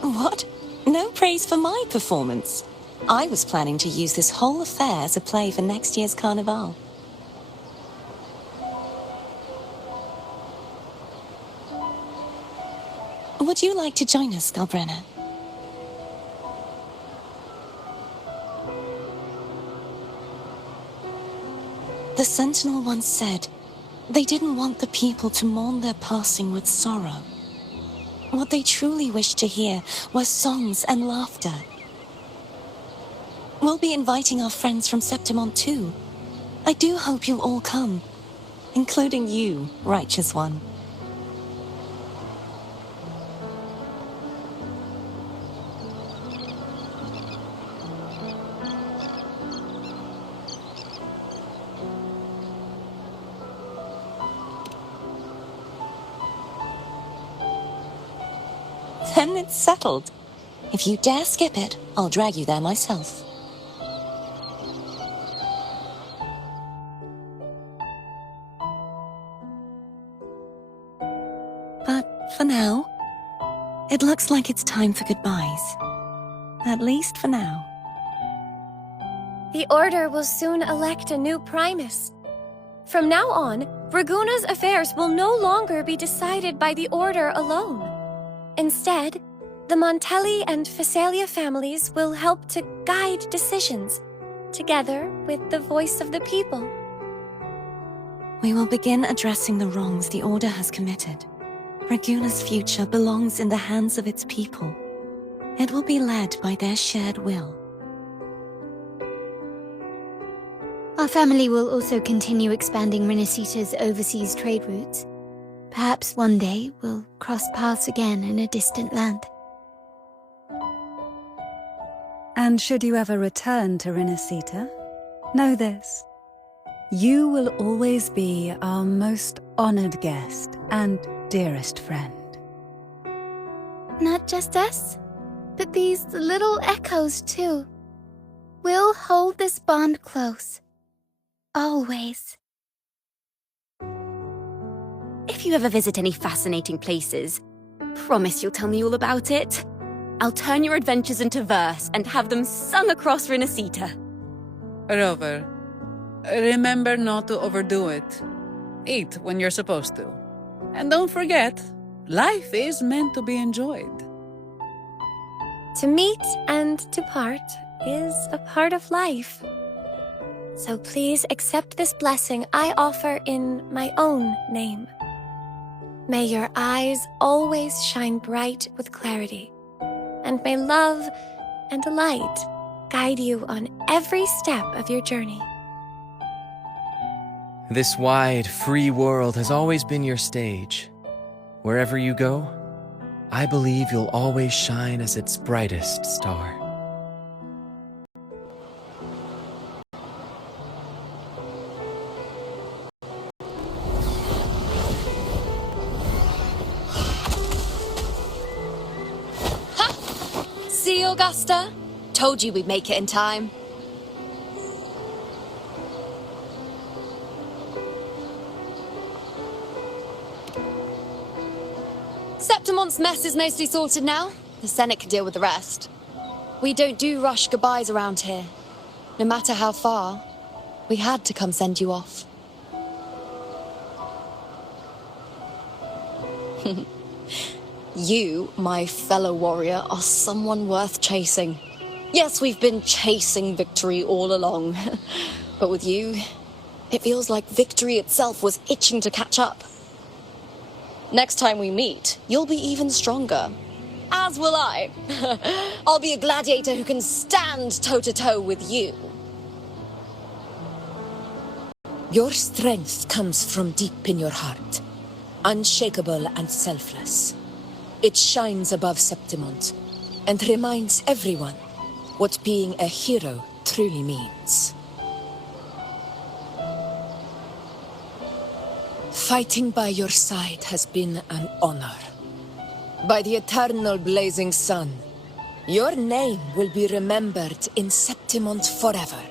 What? No praise for my performance. I was planning to use this whole affair as a play for next year's Carnival. Would you like to join us, Galbrenna? The Sentinel once said, they didn't want the people to mourn their passing with sorrow. What they truly wished to hear were songs and laughter. We'll be inviting our friends from Septimont too. I do hope you'll all come, including you, Righteous One. Then it's settled. If you dare skip it, I'll drag you there myself. But for now, it looks like it's time for goodbyes. At least for now. The Order will soon elect a new Primus. From now on, Raguna's affairs will no longer be decided by the Order alone. Instead, the Montelli and Phasalia families will help to guide decisions, together with the voice of the people. We will begin addressing the wrongs the Order has committed. Raguna's future belongs in the hands of its people. It will be led by their shared will. Our family will also continue expanding Rinascita's overseas trade routes. Perhaps one day we'll cross paths again in a distant land. And should you ever return to Rinascita, know this. You will always be our most honored guest and dearest friend. Not just us, but these little echoes too. We'll hold this bond close. Always. If you ever visit any fascinating places, promise you'll tell me all about it. I'll turn your adventures into verse and have them sung across Rinascita. Rover, remember not to overdo it. Eat when you're supposed to. And don't forget, life is meant to be enjoyed. To meet and to part is a part of life. So please accept this blessing I offer in my own name. May your eyes always shine bright with clarity, and may love and light guide you on every step of your journey. This wide, free world has always been your stage. Wherever you go, I believe you'll always shine as its brightest star. See, Augusta? Told you we'd make it in time. Septimont's mess is mostly sorted now. The Senate can deal with the rest. We don't do rush goodbyes around here. No matter how far, we had to come send you off. You, my fellow warrior, are someone worth chasing. Yes, we've been chasing victory all along. But with you, it feels like victory itself was itching to catch up. Next time we meet, you'll be even stronger. As will I. I'll be a gladiator who can stand toe-to-toe with you. Your strength comes from deep in your heart, unshakable and selfless. It shines above Septimont and reminds everyone what being a hero truly means. Fighting by your side has been an honor. By the eternal blazing sun, your name will be remembered in Septimont forever.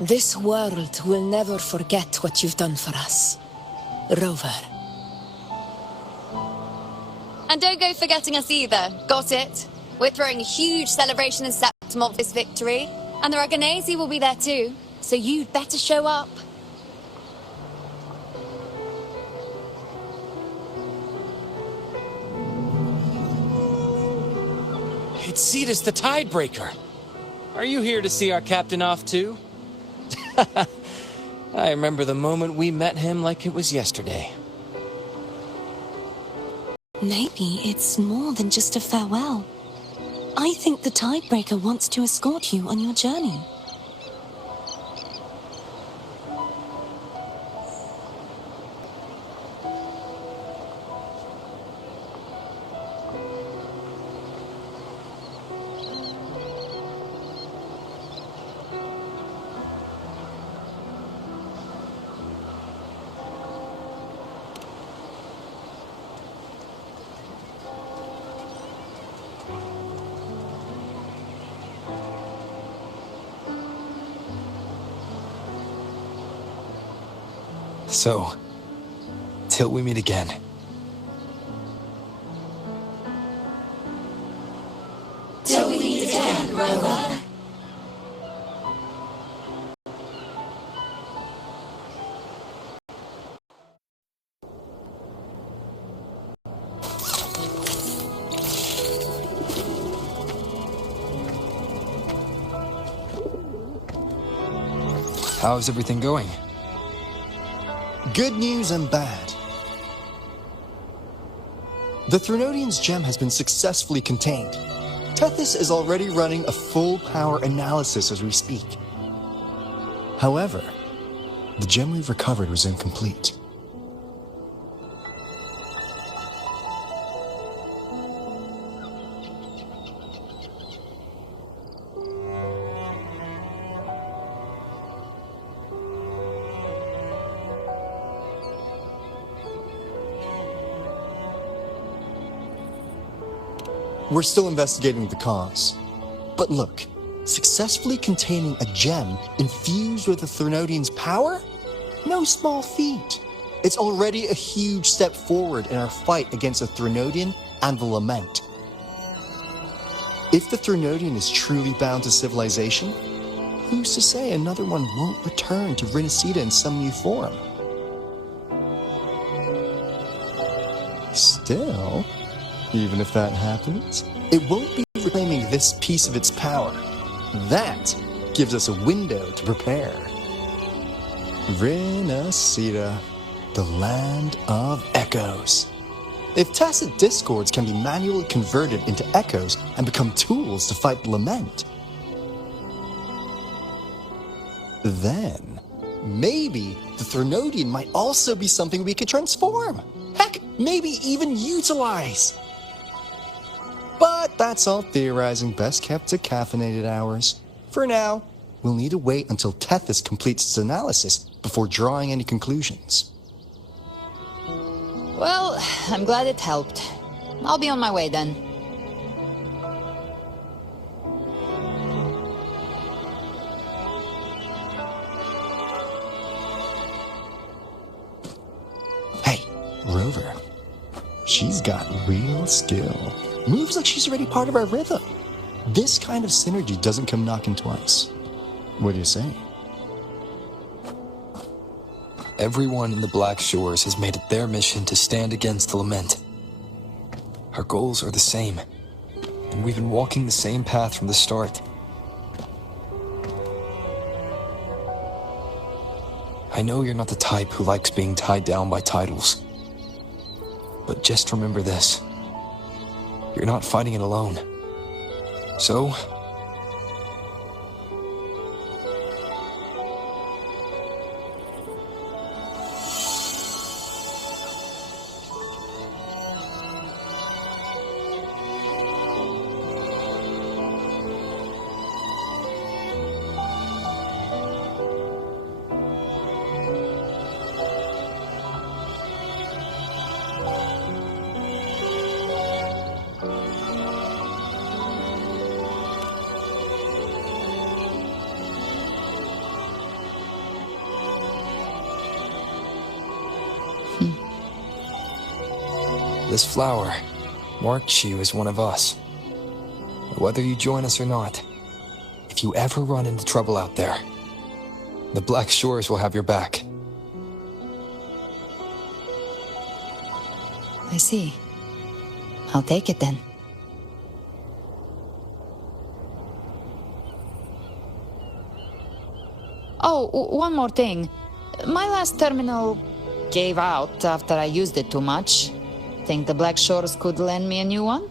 This world will never forget what you've done for us, Rover. And don't go forgetting us either, got it? We're throwing a huge celebration in Septimont for this victory, and the Aragonese will be there too, so you'd better show up. It's Cetus the Tidebreaker. Are you here to see our captain off too? I remember the moment we met him like it was yesterday. Maybe it's more than just a farewell. I think the Tidebreaker wants to escort you on your journey. So, till we meet again. Till we meet again, Rover. How's everything going? Good news and bad. The Threnodian's gem has been successfully contained. Tethys is already running a full power analysis as we speak. However, the gem we've recovered was incomplete. We're still investigating the cause. But look, successfully containing a gem infused with the Threnodian's power? No small feat. It's already a huge step forward in our fight against the Threnodian and the Lament. If the Threnodian is truly bound to civilization, who's to say another one won't return to Rinascita in some new form? Still, even if that happens, it won't be reclaiming this piece of its power. That gives us a window to prepare. Rinascita, the land of echoes. If tacit discords can be manually converted into echoes and become tools to fight the Lament, then maybe the Threnodian might also be something we could transform. Heck, maybe even utilize. But that's all theorizing best kept to caffeinated hours. For now, we'll need to wait until Tethys completes its analysis before drawing any conclusions. Well, I'm glad it helped. I'll be on my way then. She's got real skill. Moves like she's already part of our rhythm. This kind of synergy doesn't come knocking twice. What do you say? Everyone in the Black Shores has made it their mission to stand against the lament. Our goals are the same, and we've been walking the same path from the start. I know you're not the type who likes being tied down by titles. But just remember this. You're not fighting it alone. So, this flower marks you as one of us. Whether you join us or not, if you ever run into trouble out there, the Black Shores will have your back. I see. I'll take it then. Oh, one more thing. My last terminal gave out after I used it too much. Think the Black Shores could lend me a new one?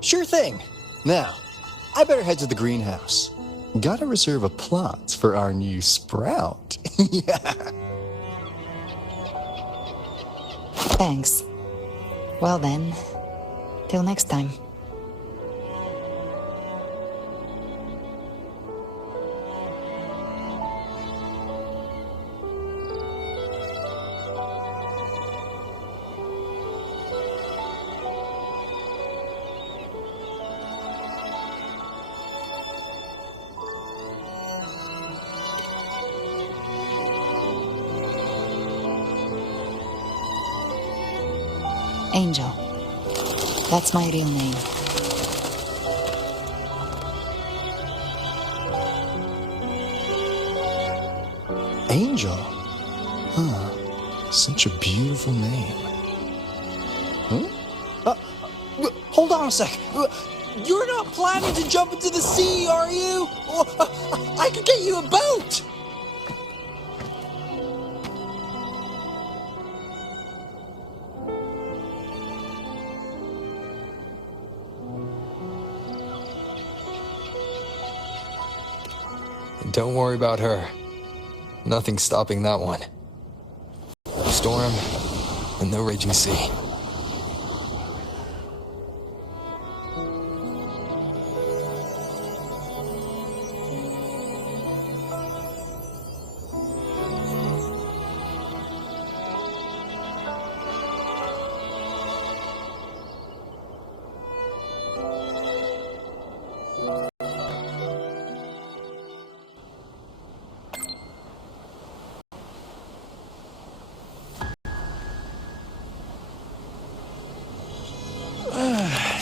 Sure thing. Now, I better head to the greenhouse. Gotta reserve a plot for our new sprout. Yeah. Thanks. Well then, till next time. Angel. That's my real name. Angel? Huh. Such a beautiful name. Huh? Hold on a sec. You're not planning to jump into the sea, are you? I could get you a boat! Don't worry about her. Nothing's stopping that one. Storm and no raging sea.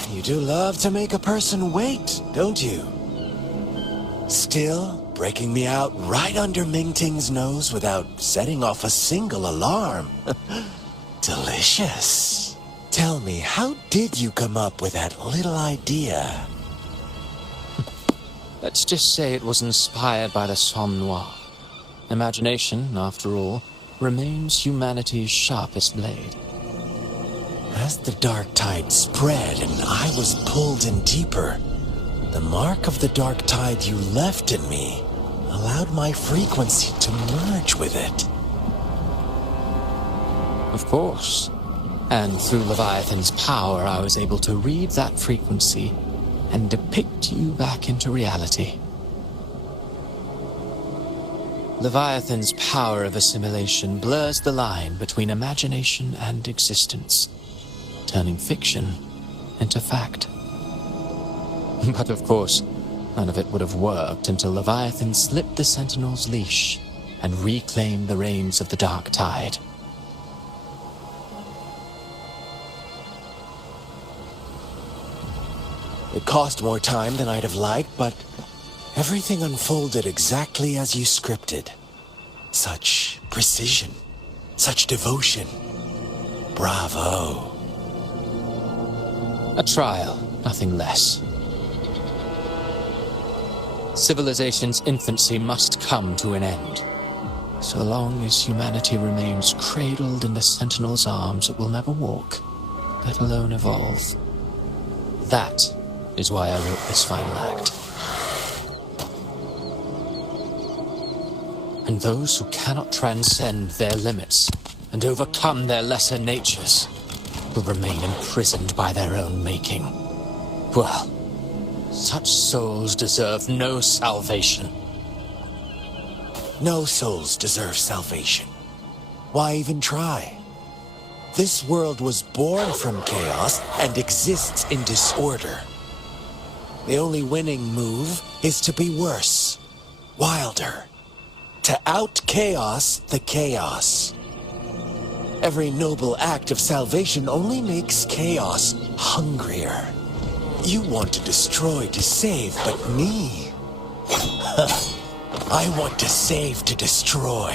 You do love to make a person wait, don't you? Still breaking me out right under Mingting's nose without setting off a single alarm. Delicious. Tell me, how did you come up with that little idea? Let's just say it was inspired by the Somme Noir. Imagination, after all, remains humanity's sharpest blade. As the dark tide spread and I was pulled in deeper, the mark of the dark tide you left in me allowed my frequency to merge with it. Of course. And through Leviathan's power, I was able to read that frequency and depict you back into reality. Leviathan's power of assimilation blurs the line between imagination and existence, turning fiction into fact. But of course, none of it would have worked until Leviathan slipped the Sentinel's leash and reclaimed the reins of the Dark Tide. It cost more time than I'd have liked, but everything unfolded exactly as you scripted. Such precision, such devotion. Bravo. A trial, nothing less. Civilization's infancy must come to an end. So long as humanity remains cradled in the Sentinel's arms, it will never walk, let alone evolve. That is why I wrote this final act. And those who cannot transcend their limits and overcome their lesser natures will remain imprisoned by their own making. Well, such souls deserve no salvation. No souls deserve salvation. Why even try? This world was born from chaos and exists in disorder. The only winning move is to be worse, wilder, to out-chaos the chaos. Every noble act of salvation only makes chaos hungrier. You want to destroy to save, but me? I want to save to destroy.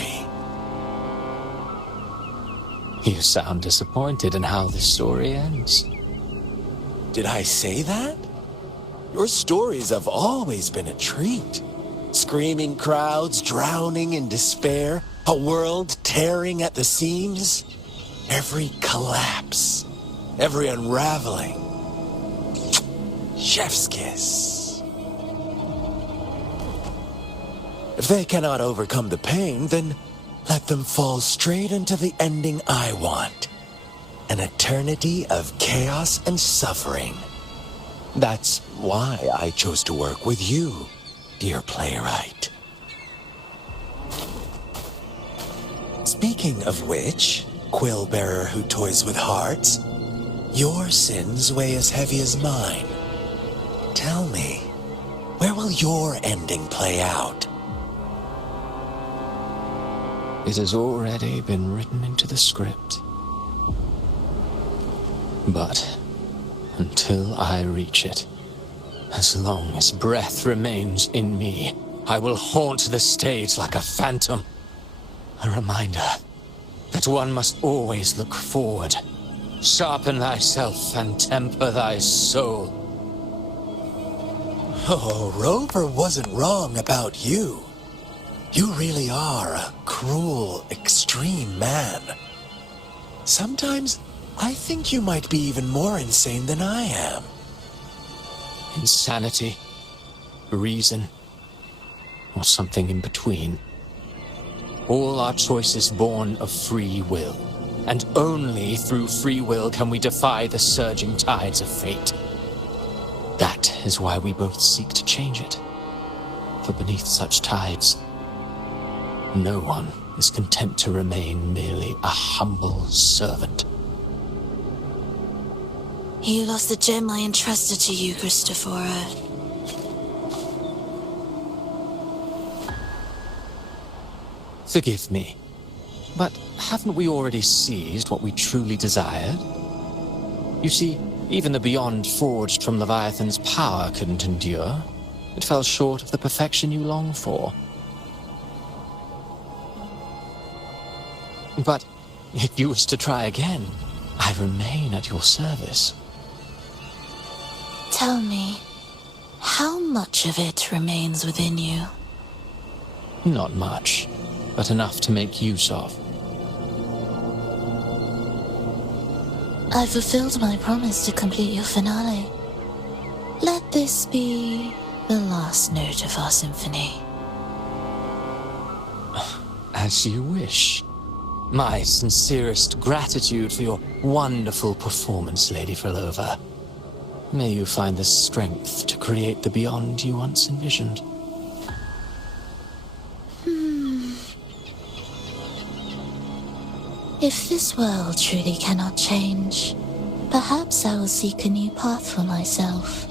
You sound disappointed in how this story ends. Did I say that? Your stories have always been a treat. Screaming crowds drowning in despair, a world tearing at the seams. Every collapse, every unraveling. Chef's kiss. If they cannot overcome the pain, then let them fall straight into the ending I want. An eternity of chaos and suffering. That's why I chose to work with you, dear playwright. Speaking of which, quill bearer who toys with hearts, your sins weigh as heavy as mine. Tell me, where will your ending play out? It has already been written into the script. But until I reach it, as long as breath remains in me, I will haunt the stage like a phantom. A reminder that one must always look forward. Sharpen thyself and temper thy soul. Oh, Rover wasn't wrong about you. You really are a cruel, extreme man. Sometimes I think you might be even more insane than I am. Insanity, reason, or something in between. All our choices born of free will, and only through free will can we defy the surging tides of fate. That is why we both seek to change it. For beneath such tides, no one is content to remain merely a humble servant. You lost the gem I entrusted to you, Christophora. Forgive me, but haven't we already seized what we truly desired? You see, even the beyond forged from Leviathan's power couldn't endure. It fell short of the perfection you long for. But if you wish to try again, I remain at your service. Tell me, how much of it remains within you? Not much, but enough to make use of. I fulfilled my promise to complete your finale. Let this be the last note of our symphony. As you wish. My sincerest gratitude for your wonderful performance, Lady Frolova. May you find the strength to create the beyond you once envisioned. If this world truly cannot change, perhaps I will seek a new path for myself.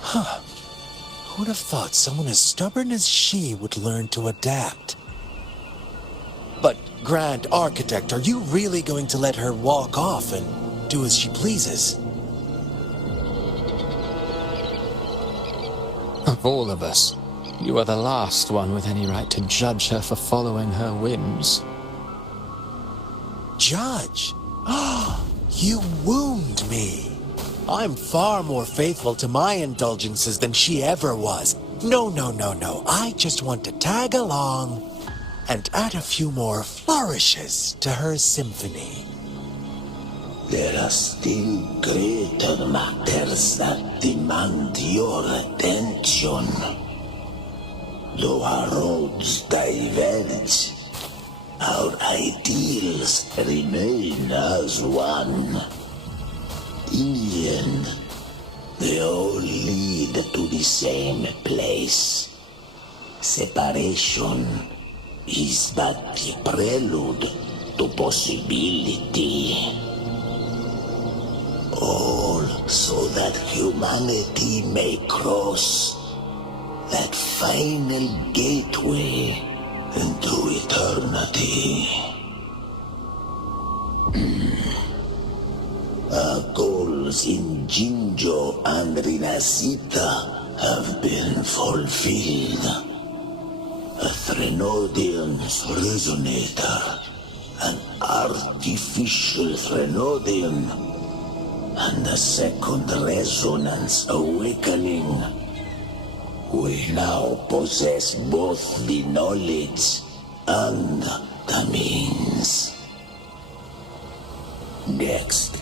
Huh. Who would have thought someone as stubborn as she would learn to adapt? But, Grand Architect, are you really going to let her walk off and do as she pleases? Of all of us, you are the last one with any right to judge her for following her whims. Judge? You wound me. I'm far more faithful to my indulgences than she ever was. No. I just want to tag along and add a few more flourishes to her symphony. There are still greater matters that demand your attention. Though our roads diverge, our ideals remain as one. In the end, they all lead to the same place. Separation is but the prelude to possibility. All so that humanity may cross that final gateway into eternity. Our goals in Jinjo and Rinascita have been fulfilled. A Threnodium's resonator, an artificial Threnodium, and a second resonance awakening. We now possess both the knowledge and the means. Next,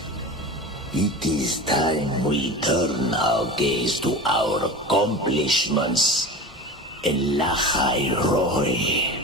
it is time we turn our gaze to our accomplishments in Lahai Roy.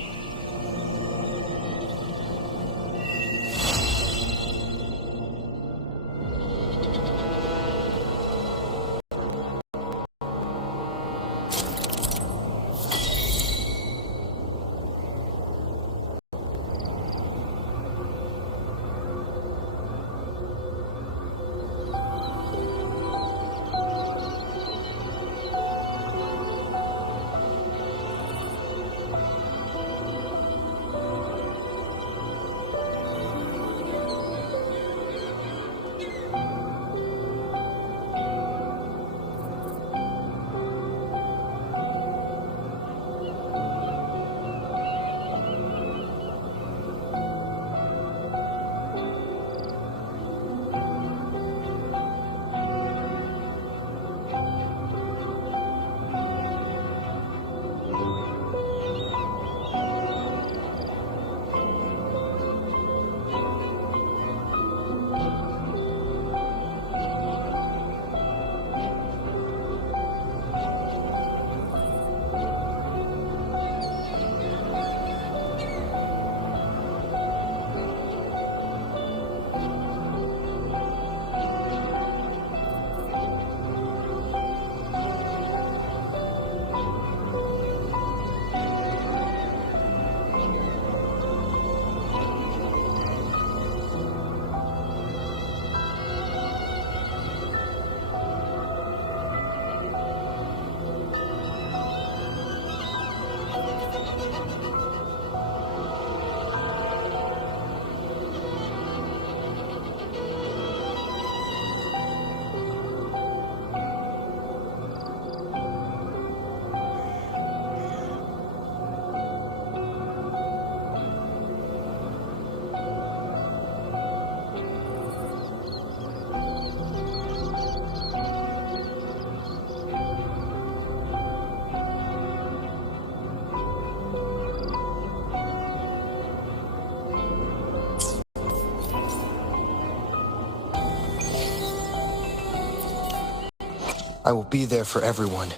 I will be there for everyone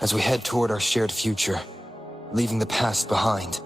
as we head toward our shared future, leaving the past behind.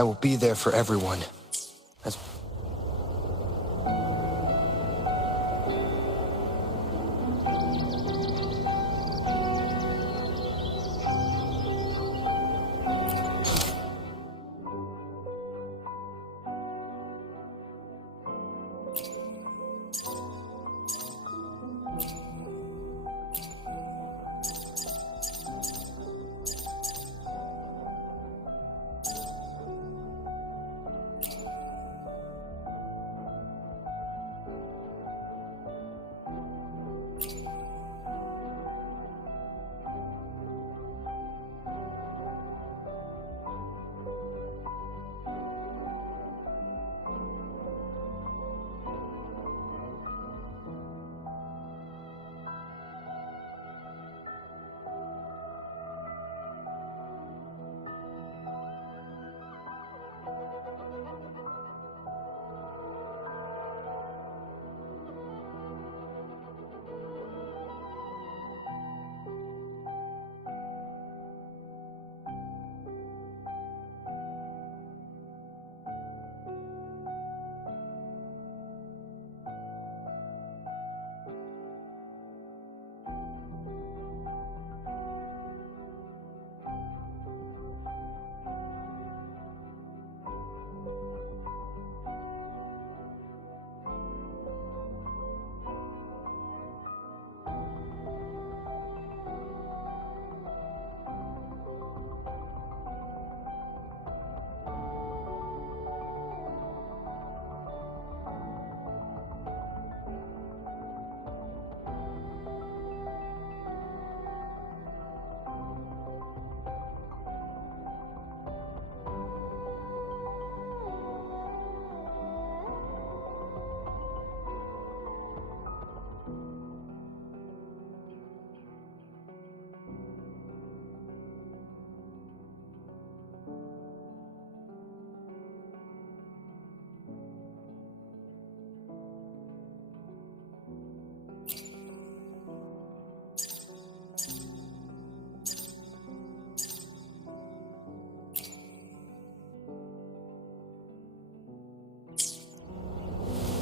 I will be there for everyone. As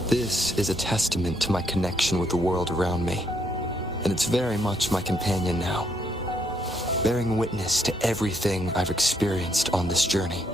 This is a testament to my connection with the world around me, and it's very much my companion now, bearing witness to everything I've experienced on this journey.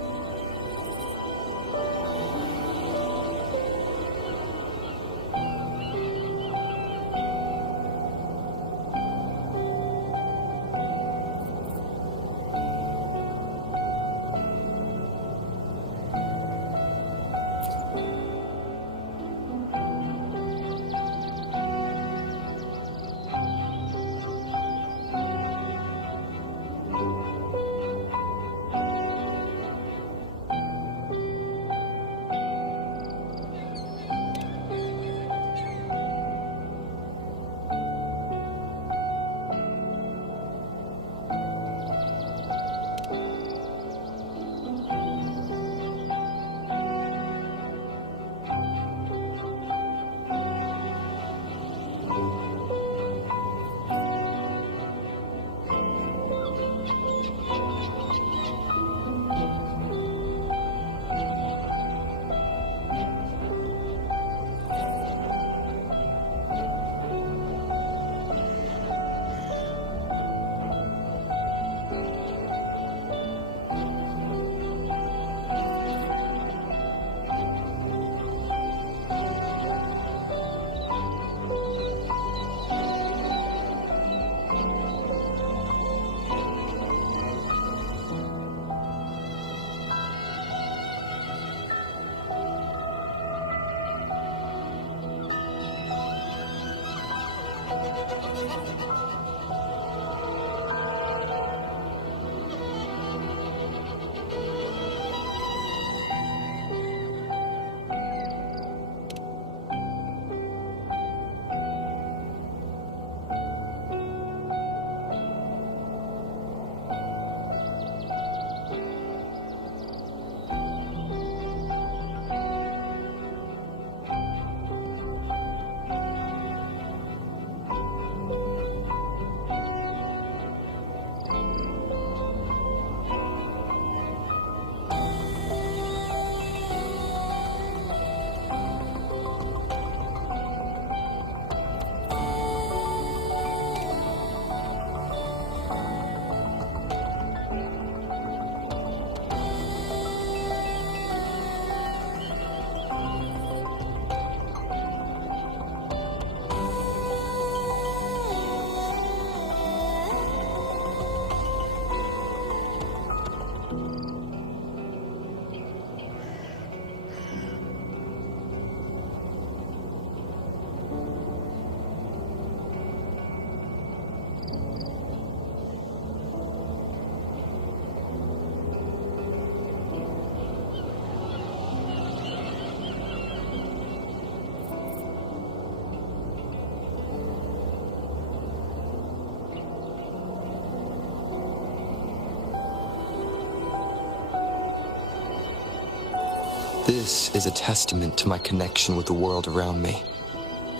This is a testament to my connection with the world around me,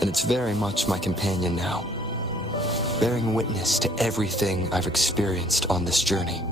and it's very much my companion now, bearing witness to everything I've experienced on this journey.